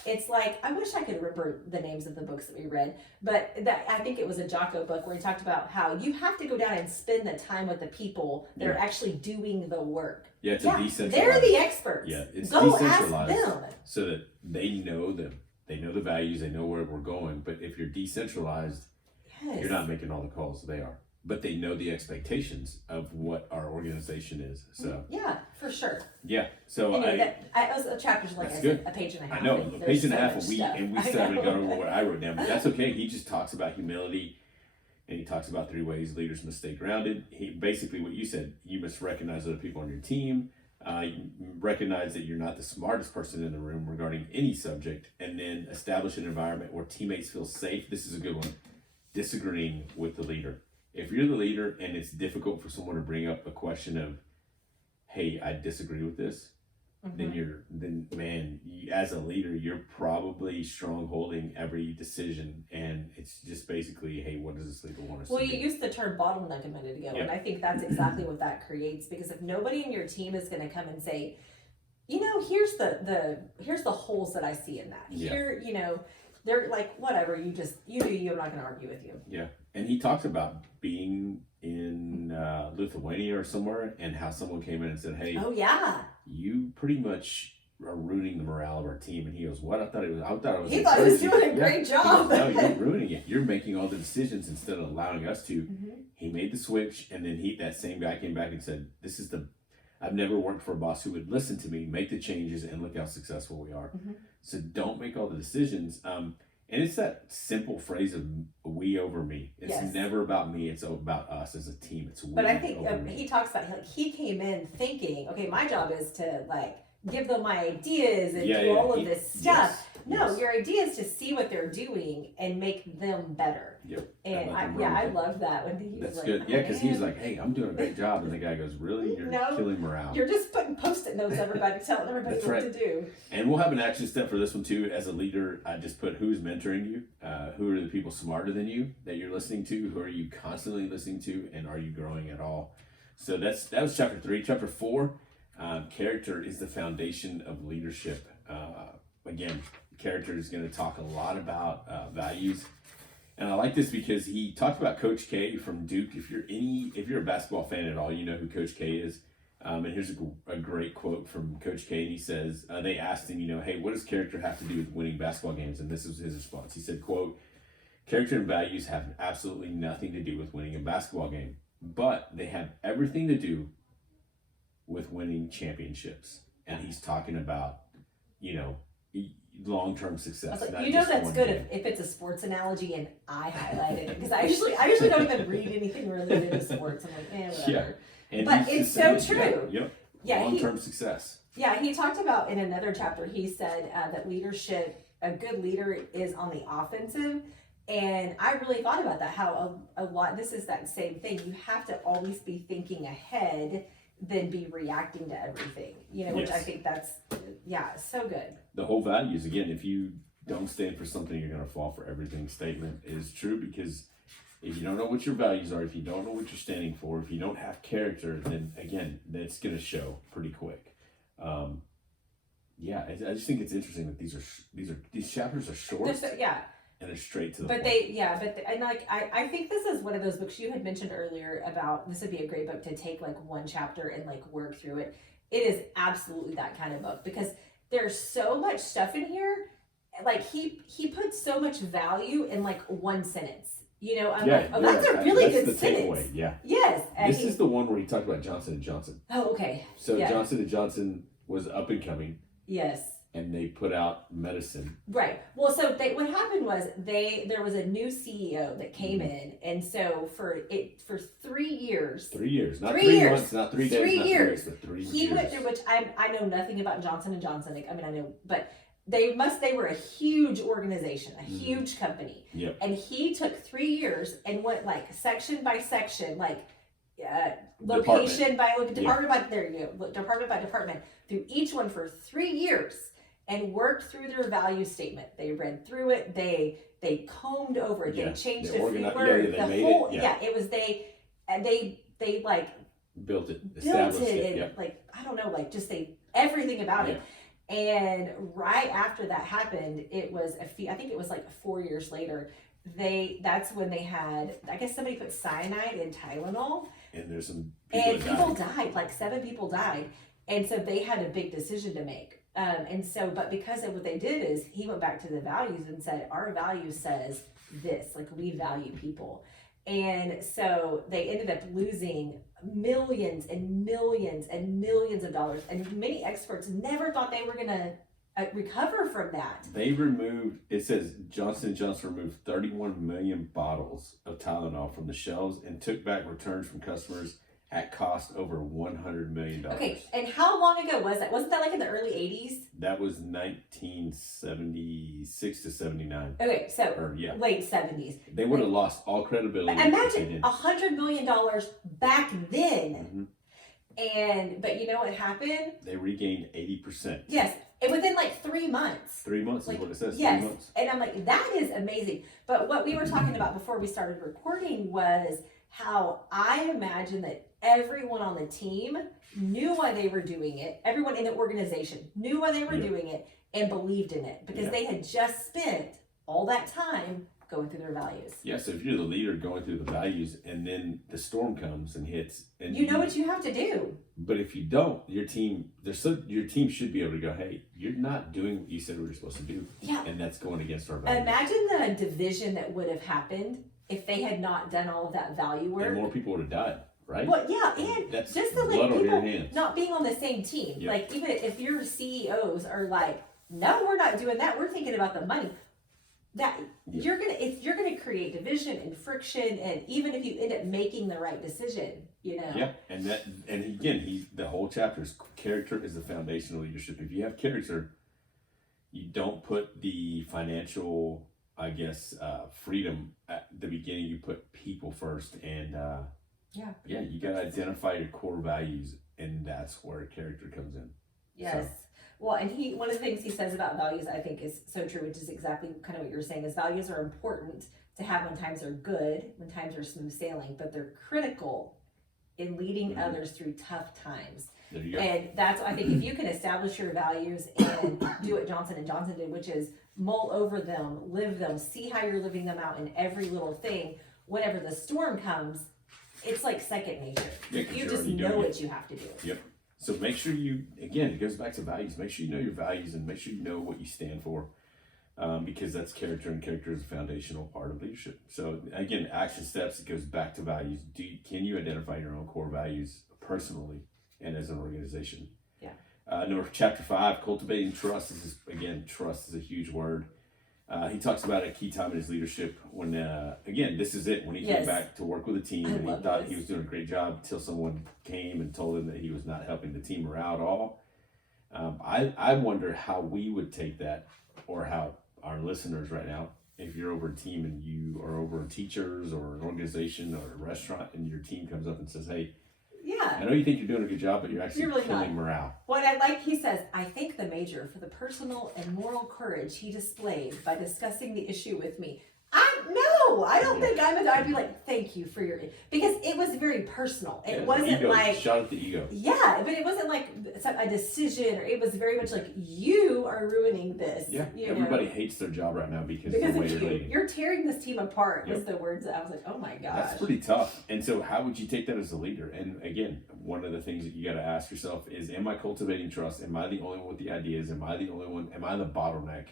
It's like, I wish I could remember the names of the books that we read, but that I think it was a Jocko book where he talked about how you have to go down and spend the time with the people that are Yeah. actually doing the work. Yeah, it's a They're decentralized. the experts. Yeah, it's Go ask decentralized them. so that they know them. They know the values. They know where we're going. But if you're decentralized, Yes. you're not making all the calls. They are. But they know the expectations of what our organization is. So Yeah, for sure. yeah. So Anyway, those chapters like That's I good. said, a page and a half. I know and a there's page and a so half, much and we stuff. still I haven't know. gone over what I wrote down, but that's okay. He just talks about humility, and he talks about 3 ways leaders must stay grounded. He basically what you said. You must recognize other people on your team. You recognize that you're not the smartest person in the room regarding any subject, and then establish an environment where teammates feel safe. This is a good one. Disagreeing with the leader. If you're the leader and it's difficult for someone to bring up a question of, "Hey, I disagree with this," then man, as a leader, you're probably strongholding every decision, and it's just basically, "Hey, what does this leader want us Well, to you do?" used the term bottleneck a minute ago, Yeah. and I think that's exactly what that creates. Because if nobody in your team is going to come and say, here's the holes that I see in that. Yeah. Here, they're like, whatever, you do you. I'm not going to argue with you. Yeah, and he talks about being in Lithuania or somewhere, and how someone came in and said, "Hey, Oh yeah, you pretty much are ruining the morale of our team." And he goes, "What? I thought I was. he thought he was encouraging doing a you." great He job. goes, "No, you're ruining it. You're making all the decisions instead of allowing us to." Mhm. He made the switch, and then that same guy came back and said, I've never worked for a boss who would listen to me, make the changes, and look how successful we are." Mhm. So don't make all the decisions. And it's that simple phrase of "we over me." It's Yes. never about me. It's about us as a team. It's we But I think over me. he talks about he came in thinking, okay, my job is to like give them my ideas and do all of this stuff. No, your idea is to see what they're doing and make them better. Yep. And Let them I run. love that when he was That's like, good. Yeah, because he's "Man, like, "Hey, I'm doing a great job," and the guy goes, "Really? You're No, killing morale." you're just putting post-it notes, everybody, telling everybody That's what right. to do." And we'll have an action step for this one too. As a leader, I just put who's mentoring you, who are the people smarter than you that you're listening to, who are you constantly listening to, and are you growing at all? So that was chapter 3. Chapter 4, character is the foundation of leadership. Again, character is going to talk a lot about values. And I like this because he talked about Coach K from Duke. If you're a basketball fan at all, you know who Coach K is. And here's a great quote from Coach K. And he says, they asked him, "Hey, what does character have to do with winning basketball games?" And this was his response. He said, quote, "Character and values have absolutely nothing to do with winning a basketball game, but they have everything to do with winning championships." And he's talking about, long-term I success. was not like, just that's one good game. if it's a sports analogy and I highlighted it because I usually don't even read anything related to sports. I'm like, whatever. Yeah. And But he's it's just so saying, true. Yep. Yeah, Long-term success. Yeah, he talked about in another chapter, he said that a good leader is on the offensive. And I really thought about that, how a lot, this is that same thing. You have to always be thinking ahead than be reacting to everything, which I Yes. think that's, so good. The whole values, again, if you don't stand for something, you're going to fall for everything statement is true, because if you don't know what your values are, if you don't know what you're standing for, if you don't have character, then again, that's going to show pretty quick. I just think it's interesting that these chapters are short and they're straight to the point. I think this is one of those books you had mentioned earlier about this would be a great book to take like one chapter and like work through it. It is absolutely that kind of book because there's so much stuff in here. Like he puts so much value in like one sentence. That's a really good sentence. Takeaway. Yeah. Yes. This is the one where he talked about Johnson & Johnson. Oh, okay. So Yeah. Johnson & Johnson was up and coming. Yes. And they put out medicine. Right. Well, so what happened was there was a new CEO that came in, and so for 3 years. 3 years, not 3 3 years. months, not 3 days, 3 not 3 years. weeks, but 3 years. He went through, which I know nothing about Johnson & Johnson. I mean, I know, but they were a huge organization, a huge company. Yep. And he took 3 years and went like section by section, like location by department by, there you go, department by department, through each one for 3 years. and worked through their value statement. They read through it. They combed over it. They changed a few words. It was they like built it, and like I don't know, like just everything about it. And right after that happened, it was I think it was like 4 years later. That's when they had, I guess somebody put cyanide in Tylenol, and there's some people died. Like 7 people died, and so they had a big decision to make. But because of what they did is he went back to the values and said, our value says this, like we value people. And so they ended up losing millions and millions and millions of dollars. And many experts never thought they were going to recover from that. They removed, it says Johnson & Johnson removed 31 million bottles of Tylenol from the shelves and took back returns from customers at cost over $100 million. Okay, and how long ago was that? Wasn't that like in the early 80s? That was 1976 to 79. Okay, so late 70s. They would have lost all credibility. Imagine $100 million back then. Mm-hmm. But you know what happened? They regained 80%. Yes, and within like 3 months. 3 months is what it says. Yes, 3 months. And I'm like, that is amazing. But what we were talking about before we started recording was how I imagine that everyone on the team knew why they were doing it. Everyone in the organization knew why they were doing it and believed in it because they had just spent all that time going through their values. Yeah, so if you're the leader going through the values and then the storm comes and hits, and you know what you have to do. But if you don't, your team should be able to go, hey, you're not doing what you said we were supposed to do. Yeah. And that's going against our values. Imagine the division that would have happened if they had not done all of that value work. And more people would have died. Right? Well, yeah, and that's just the blood on your hands. Not being on the same team. Yep. Like even if your CEOs are like, no, we're not doing that. We're thinking about the money. That you're gonna create division and friction, and even if you end up making the right decision, you know. Yeah, and again, the whole chapter is character is the foundation of leadership. If you have character, you don't put the financial, I guess, freedom at the beginning. You put people first, and you got to identify your core values, and that's where character comes in. Yes. So. Well, and one of the things he says about values, I think, is so true, which is exactly kind of what you're saying, is values are important to have when times are good, when times are smooth sailing, but they're critical in leading others through tough times. There you go. And that's, I think, if you can establish your values and do what Johnson & Johnson did, which is mull over them, live them, see how you're living them out in every little thing, whenever the storm comes, it's like second nature. Yeah, you just know what you have to do. Yep. So make sure it goes back to values. Make sure you know your values and make sure you know what you stand for, because that's character, and character is a foundational part of leadership. So again, action steps, it goes back to values. Can you identify your own core values personally and as an organization? Yeah. Chapter 5, cultivating trust trust is a huge word. He talks about a key time in his leadership when, this is it, when he came back to work with a team and he thought he was doing a great job until someone came and told him that he was not helping the team morale at all. I wonder how we would take that, or how our listeners right now, if you're over a team and you are over teachers or an organization or a restaurant and your team comes up and says, hey, I know you think you're doing a good job, but you're actually really killing morale. What I like, he says, I thank the major for the personal and moral courage he displayed by discussing the issue with me. I don't think I'd be like, thank you for your, because it was very personal. It wasn't like shot at the ego. Yeah, but it wasn't like a decision, or it was very much like, you are ruining this. Yeah, everybody hates their job right now because of the way you're leading. You're tearing this team apart. Was the words that I was like, oh my gosh. That's pretty tough. And so how would you take that as a leader? And again, one of the things that you got to ask yourself is, am I cultivating trust? Am I the only one with the ideas? Am I the only one? Am I the bottleneck?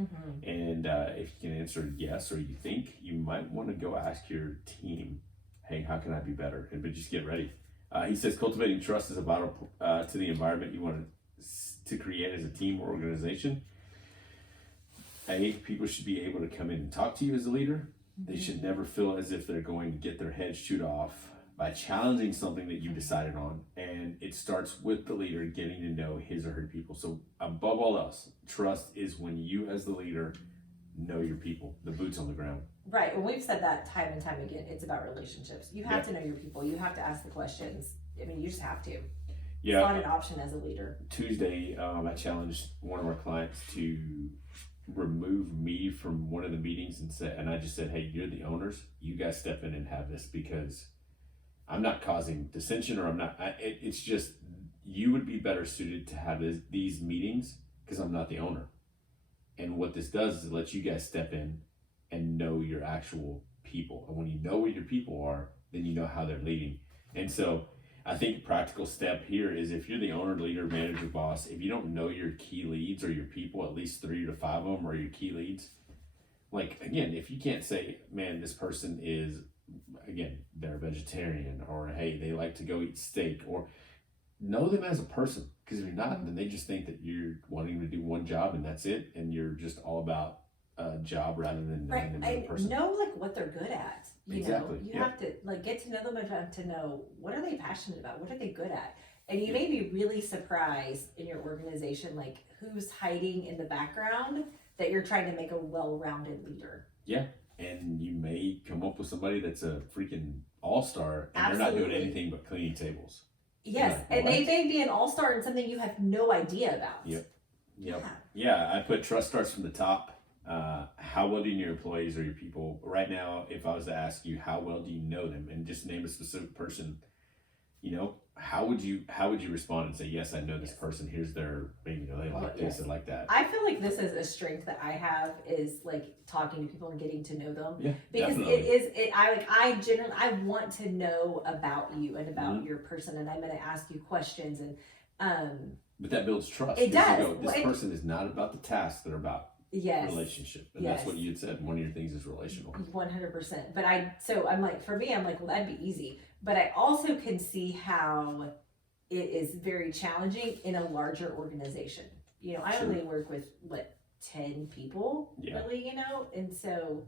Mm-hmm. And if you can answer yes, or you think, you might want to go ask your team, hey, how can I be better? But just get ready. He says cultivating trust is vital to the environment you want to create as a team or organization. People should be able to come in and talk to you as a leader. Mm-hmm. They should never feel as if they're going to get their heads chewed off by challenging something that you decided on. And it starts with the leader getting to know his or her people. So above all else, trust is when you as the leader know your people, the boots on the ground. Right. Well, we've said that time and time again. It's about relationships. You have to know your people. You have to ask the questions. I mean, you just have to. Yeah. It's not an option as a leader. Tuesday, I challenged one of our clients to remove me from one of the meetings and I just said, hey, you're the owners. You guys step in and have this because I'm not causing dissension or it's just you would be better suited to have these meetings because I'm not the owner. And what this does is it lets you guys step in and know your actual people. And when you know what your people are, then you know how they're leading. And so I think a practical step here is if you're the owner, leader, manager, boss, if you don't know your key leads or your people, at least 3 to 5 of them are your key leads. Like, again, if you can't say, man, this person is, again, they're a vegetarian, or hey, they like to go eat steak, or know them as a person. Because if you're not, then they just think that you're wanting to do one job and that's it. And you're just all about a job rather than knowing them as a person. Know like what they're good at. You know, you have to like get to know them enough to know what are they passionate about, what are they good at, and you may be really surprised in your organization like who's hiding in the background that you're trying to make a well-rounded leader. Yeah, and you may come up with somebody that's a freaking all-star, and they're not doing anything but cleaning tables. Yes, and they may be an all-star in something you have no idea about. Yep. Yeah, I put trust starts from the top. How well do you know your employees or your people? Right now, if I was to ask you, how well do you know them, and just name a specific person, you know, how would you respond and say, yes, I know this person. Here's their, maybe they like this and like that. I feel like this is a strength that I have is like talking to people and getting to know them. Yeah, because definitely. I want to know about you and about your person, and I'm going to ask you questions and but that builds trust. It does. This person is not about the tasks; they're about relationship, and that's what you had said. One of your things is relational. 100%. But I'm like, for me, I'm like, well, that'd be easy. But I also can see how it is very challenging in a larger organization. You know, I only work with 10 people, really. You know, and so.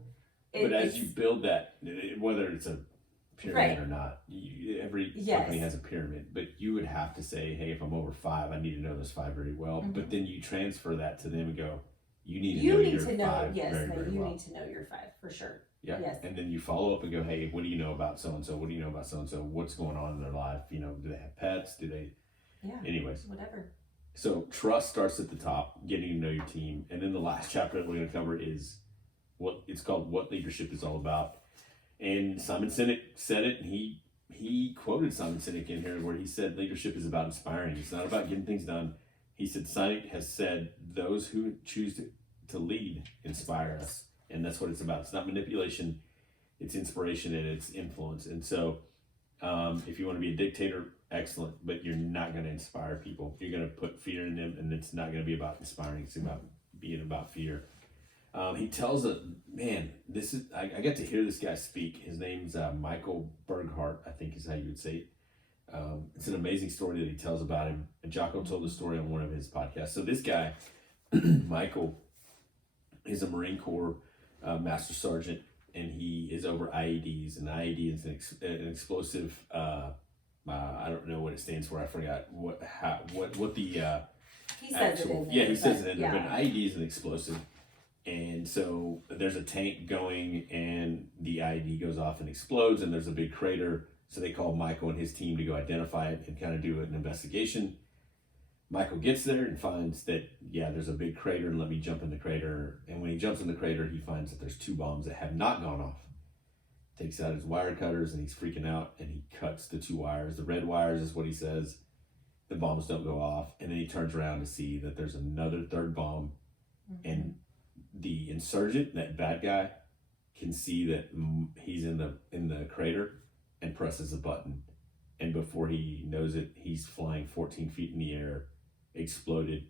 But as you build that, whether it's a pyramid or not, every company has a pyramid. But you would have to say, hey, if I'm over 5, I need to know those 5 very well. Mm-hmm. But then you transfer that to them and go, you need to know your 5 very well. You need to know your 5 for sure. Yeah. Yes. And then you follow up and go, hey, what do you know about so-and-so? What do you know about so-and-so? What's going on in their life? You know, do they have pets? Do they? Yeah. Anyways. Whatever. So trust starts at the top, getting to know your team. And then the last chapter that we're going to cover is it's called What Leadership is All About. And Simon Sinek said it, and he quoted Simon Sinek in here where he said leadership is about inspiring. It's not about getting things done. He said, Sinek has said, those who choose to lead inspire us. And that's what it's about. It's not manipulation, it's inspiration and it's influence. And so if you want to be a dictator, excellent, but you're not going to inspire people. You're going to put fear in them, and it's not going to be about inspiring. It's about being about fear. He tells I got to hear this guy speak. His name's Michael Berghardt, I think is how you would say it. It's an amazing story that he tells about him. And Jocko told the story on one of his podcasts. So this guy, Michael, is a Marine Corps Master Sergeant, and he is over IEDs. And IED is an explosive. I don't know what it stands for. I forgot what the. He says it in there. Yeah, he says it in there. But an IED is an explosive. And so there's a tank going, and the IED goes off and explodes, and there's a big crater. So they call Michael and his team to go identify it and kind of do an investigation. Michael gets there and finds that, there's a big crater, and let me jump in the crater. And when he jumps in the crater, he finds that there's 2 bombs that have not gone off. Takes out his wire cutters, and he's freaking out, and he cuts the 2 wires. The red wires is what he says. The bombs don't go off. And then he turns around to see that there's another 3rd bomb. Mm-hmm. And the insurgent, that bad guy, can see that he's in the crater and presses a button. And before he knows it, he's flying 14 feet in the air, exploded,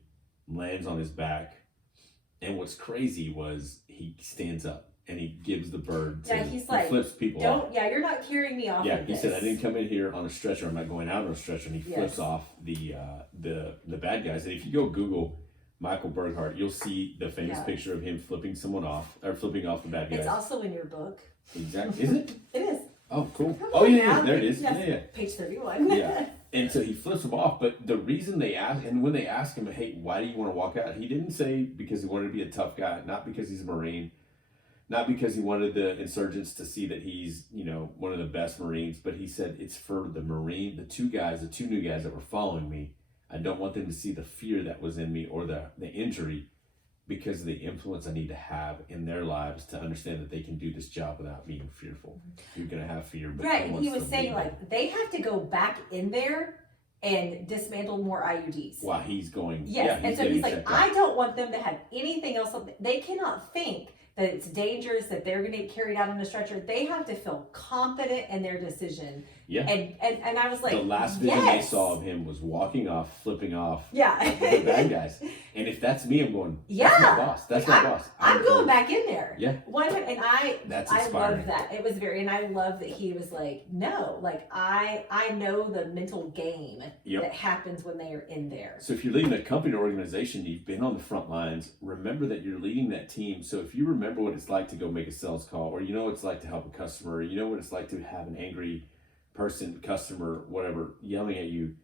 lands on his back. And what's crazy was he stands up and he gives the bird to, he's like, flips people off. You're not carrying me off. Yeah, he said, I didn't come in here on a stretcher. I'm not going out on a stretcher. And he flips off the bad guys. And if you go Google Michael Berghardt, you'll see the famous picture of him flipping someone off, or flipping off the bad guys. It's also in your book. Exactly. Is it? It is. Oh, cool. Oh, yeah, there it is. Yes. Yeah. Page 31. Yeah. And so he flips them off, but the reason they ask, and when they ask him, hey, why do you want to walk out? He didn't say because he wanted to be a tough guy, not because he's a Marine, not because he wanted the insurgents to see that he's, one of the best Marines, but he said it's for the two new guys that were following me. I don't want them to see the fear that was in me or the injury, because of the influence I need to have in their lives to understand that they can do this job without being fearful. You're going to have fear. But right, and he was saying, like, they have to go back in there and dismantle more IUDs. While he's going. Yes, yeah, and so he's like, I don't want them to have anything else. They cannot think that it's dangerous, that they're going to get carried out on a stretcher. They have to feel confident in their decision. Yeah. And I was like, the last vision they saw of him was walking off, flipping off the bad guys. And if that's me, I'm going, that's my boss. That's my boss. I'm going back in there. Yeah. And I inspiring. love that. It was and I love that he was like, no, like I know the mental game that happens when they are in there. So if you're leading a company or organization, you've been on the front lines, remember that you're leading that team. So if you remember what it's like to go make a sales call, or what it's like to help a customer, or what it's like to have an angry person, customer, whatever, yelling at you,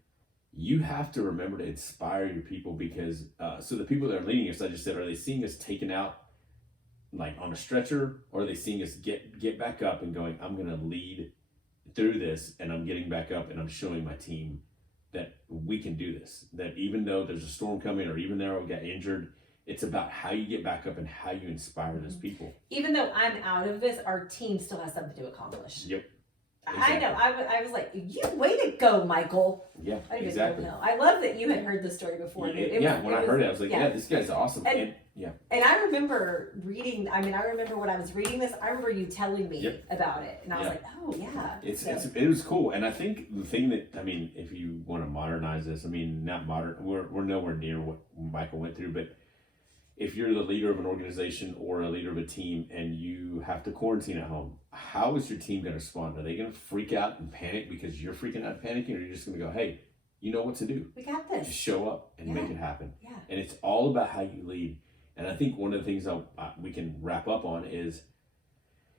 you have to remember to inspire your people, because so the people that are leading us, I just said, are they seeing us taken out like on a stretcher, or are they seeing us get back up and going, I'm going to lead through this, and I'm getting back up and I'm showing my team that we can do this, that even though there's a storm coming, or even though I got injured, it's about how you get back up and how you inspire those people. Even though I'm out of this, our team still has something to accomplish. Yep. Exactly. I know. I was like, you way to go, Michael. Yeah, I didn't exactly. know. I love that you had heard the story before. When I heard it, I was like, this guy's awesome. And I remember reading. I remember when I was reading this. I remember you telling me about it, and I was like, oh yeah. It was cool, and I think the thing that if you want to modernize this, not modern. We're nowhere near what Michael went through, but if you're the leader of an organization or a leader of a team and you have to quarantine at home, how is your team going to respond? Are they going to freak out and panic because you're freaking out and panicking, or are you just going to go, hey, you know what to do? We got this. Just show up and make it happen. Yeah. And it's all about how you lead. And I think one of the things we can wrap up on is,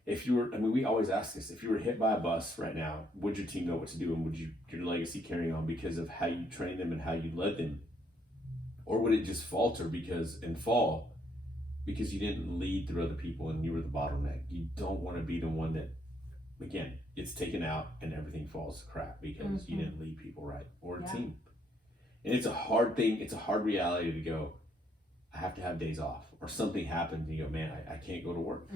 if you were, we always ask this, if you were hit by a bus right now, would your team know what to do, and would your legacy carry on because of how you trained them and how you led them? Or would it just falter because you didn't lead through other people and you were the bottleneck? You don't want to be the one that, again, gets taken out and everything falls to crap because you didn't lead people right, or a team. And it's a hard thing. It's a hard reality to go, I have to have days off, or something happens and you go, man, I can't go to work.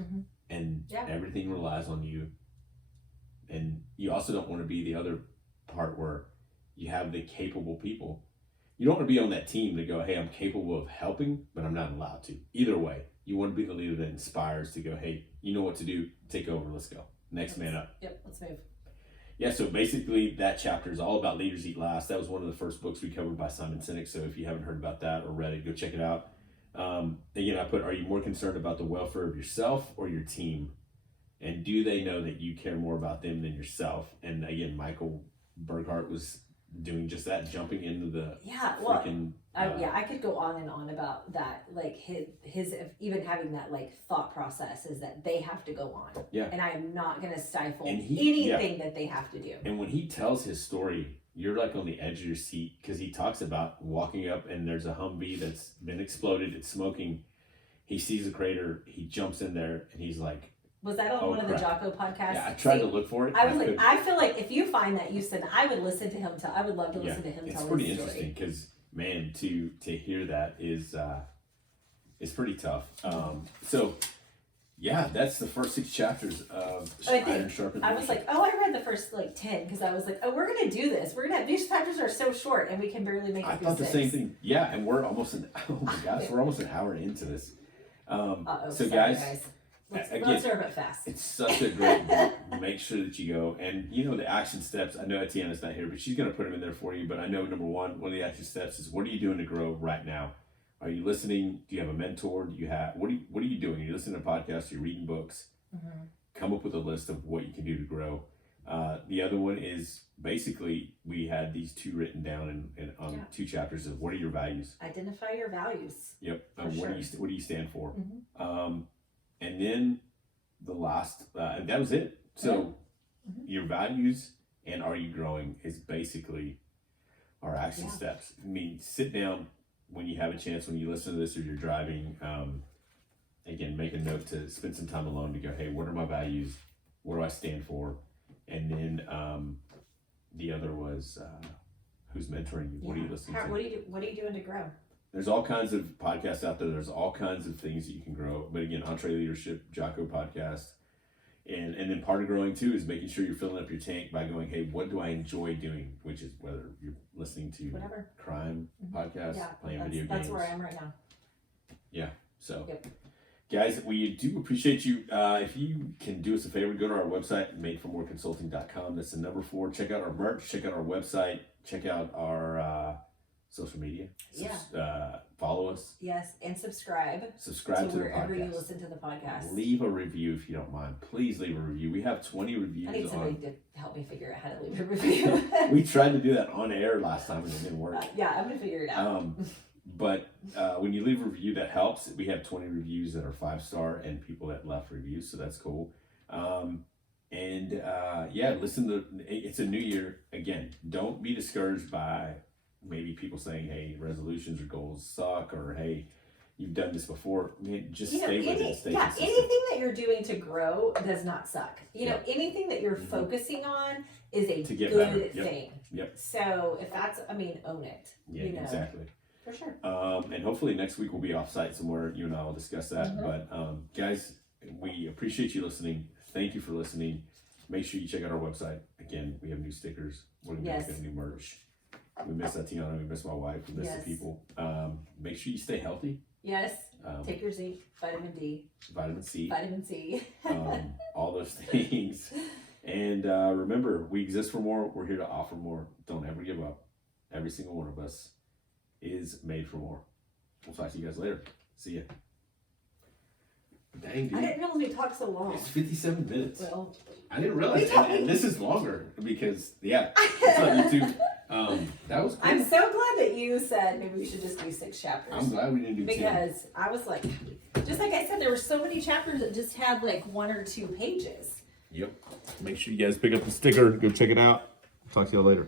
And everything relies on you. And you also don't want to be the other part where you have the capable people. You don't want to be on that team to go, hey, I'm capable of helping, but I'm not allowed to. Either way, you want to be the leader that inspires to go, hey, you know what to do, take over, let's go. Next man up. Yep, let's move. Yeah, so basically that chapter is all about Leaders Eat Last. That was one of the first books we covered by Simon Sinek, so if you haven't heard about that or read it, go check it out. Again, I put, are you more concerned about the welfare of yourself or your team? And do they know that you care more about them than yourself? And again, Michael Burghardt was doing just that, jumping into the freaking... I could go on and on about that, like his even having that like thought process is that they have to go on. Yeah. And I am not going to stifle anything that they have to do. And when he tells his story, you're like on the edge of your seat, because he talks about walking up and there's a Humvee that's been exploded, it's smoking. He sees a crater, he jumps in there, and he's like, was that on one of the Jocko podcasts? Yeah, I tried to look for it. I was like, I feel like if you find that, you said I would listen to him I would love to listen to him tell his story. It's pretty interesting because, man, to hear that is pretty tough. So, yeah, that's the first 6 chapters of Iron Sharpen. I was like, I read the first 10 because I was like, we're gonna do this. We're gonna have these chapters are so short and we can barely make it. I thought the same thing. Yeah, and we're almost we're almost an hour into this. So guys. Let's serve it fast. It's such a great book. Make sure that you go. And the action steps, I know Etienne's not here, but she's going to put them in there for you. But I know, number one of the action steps is, what are you doing to grow right now? Are you listening? Do you have a mentor? What are you doing? Are you listening to podcasts? Are you reading books? Come up with a list of what you can do to grow. The other one is, basically, we had these 2 written down in 2 chapters of, what are your values? Identify your values. Yep. What do you stand for? And then the last, and that was it. So your values and are you growing is basically our action steps. Sit down when you have a chance, when you listen to this or you're driving, again, make a note to spend some time alone to go, hey, what are my values? What do I stand for? And then the other was who's mentoring you? What are you listening to? What are you doing to grow? There's all kinds of podcasts out there. There's all kinds of things that you can grow. But again, EntreLeadership, Jocko podcast. And then part of growing too is making sure you're filling up your tank by going, hey, what do I enjoy doing? Which is whether you're listening to whatever crime podcasts, playing video games. That's where I am right now. Yeah. So, guys, we do appreciate you. If you can do us a favor, go to our website, madeformoreconsulting.com. That's the number 4. Check out our merch. Check out our website. Check out our social media. Follow us. Yes, and subscribe. Subscribe to the wherever podcast. you listen to the podcast. Leave a review if you don't mind. Please leave a review. We have 20 reviews. I need somebody to help me figure out how to leave a review. We tried to do that on air last time and it didn't work. Yeah, I'm gonna figure it out. But when you leave a review, that helps. We have 20 reviews that are 5-star and people that left reviews, so that's cool. Listen to. It's a new year. Again, don't be discouraged by maybe people saying, "Hey, resolutions or goals suck," or "Hey, you've done this before." Man, just stay with it. Stay consistent. Anything that you're doing to grow does not suck. Anything that you're focusing on is a good thing. Yep. So if that's, own it. Yeah, exactly. For sure. And hopefully next week we'll be off site somewhere. You and I will discuss that. But guys, we appreciate you listening. Thank you for listening. Make sure you check out our website. Again, we have new stickers. We're going to be making new merch. We miss Tatiana. We miss my wife. We miss the people. Make sure you stay healthy. Yes. Take your zinc, vitamin D. Vitamin C. Vitamin C. All those things. And remember, we exist for more. We're here to offer more. Don't ever give up. Every single one of us is made for more. We'll talk to you guys later. See ya. Dang, dude. I didn't realize we talked so long. It's 57 minutes. Well, I didn't realize. And this is longer because, it's on YouTube. That was cool. I'm so glad that you said maybe we should just do 6 chapters. I'm glad we didn't do 10. Because I was like, just like I said, there were so many chapters that just had like 1 or 2 pages. Yep. Make sure you guys pick up the sticker. Go check it out. Talk to you all later.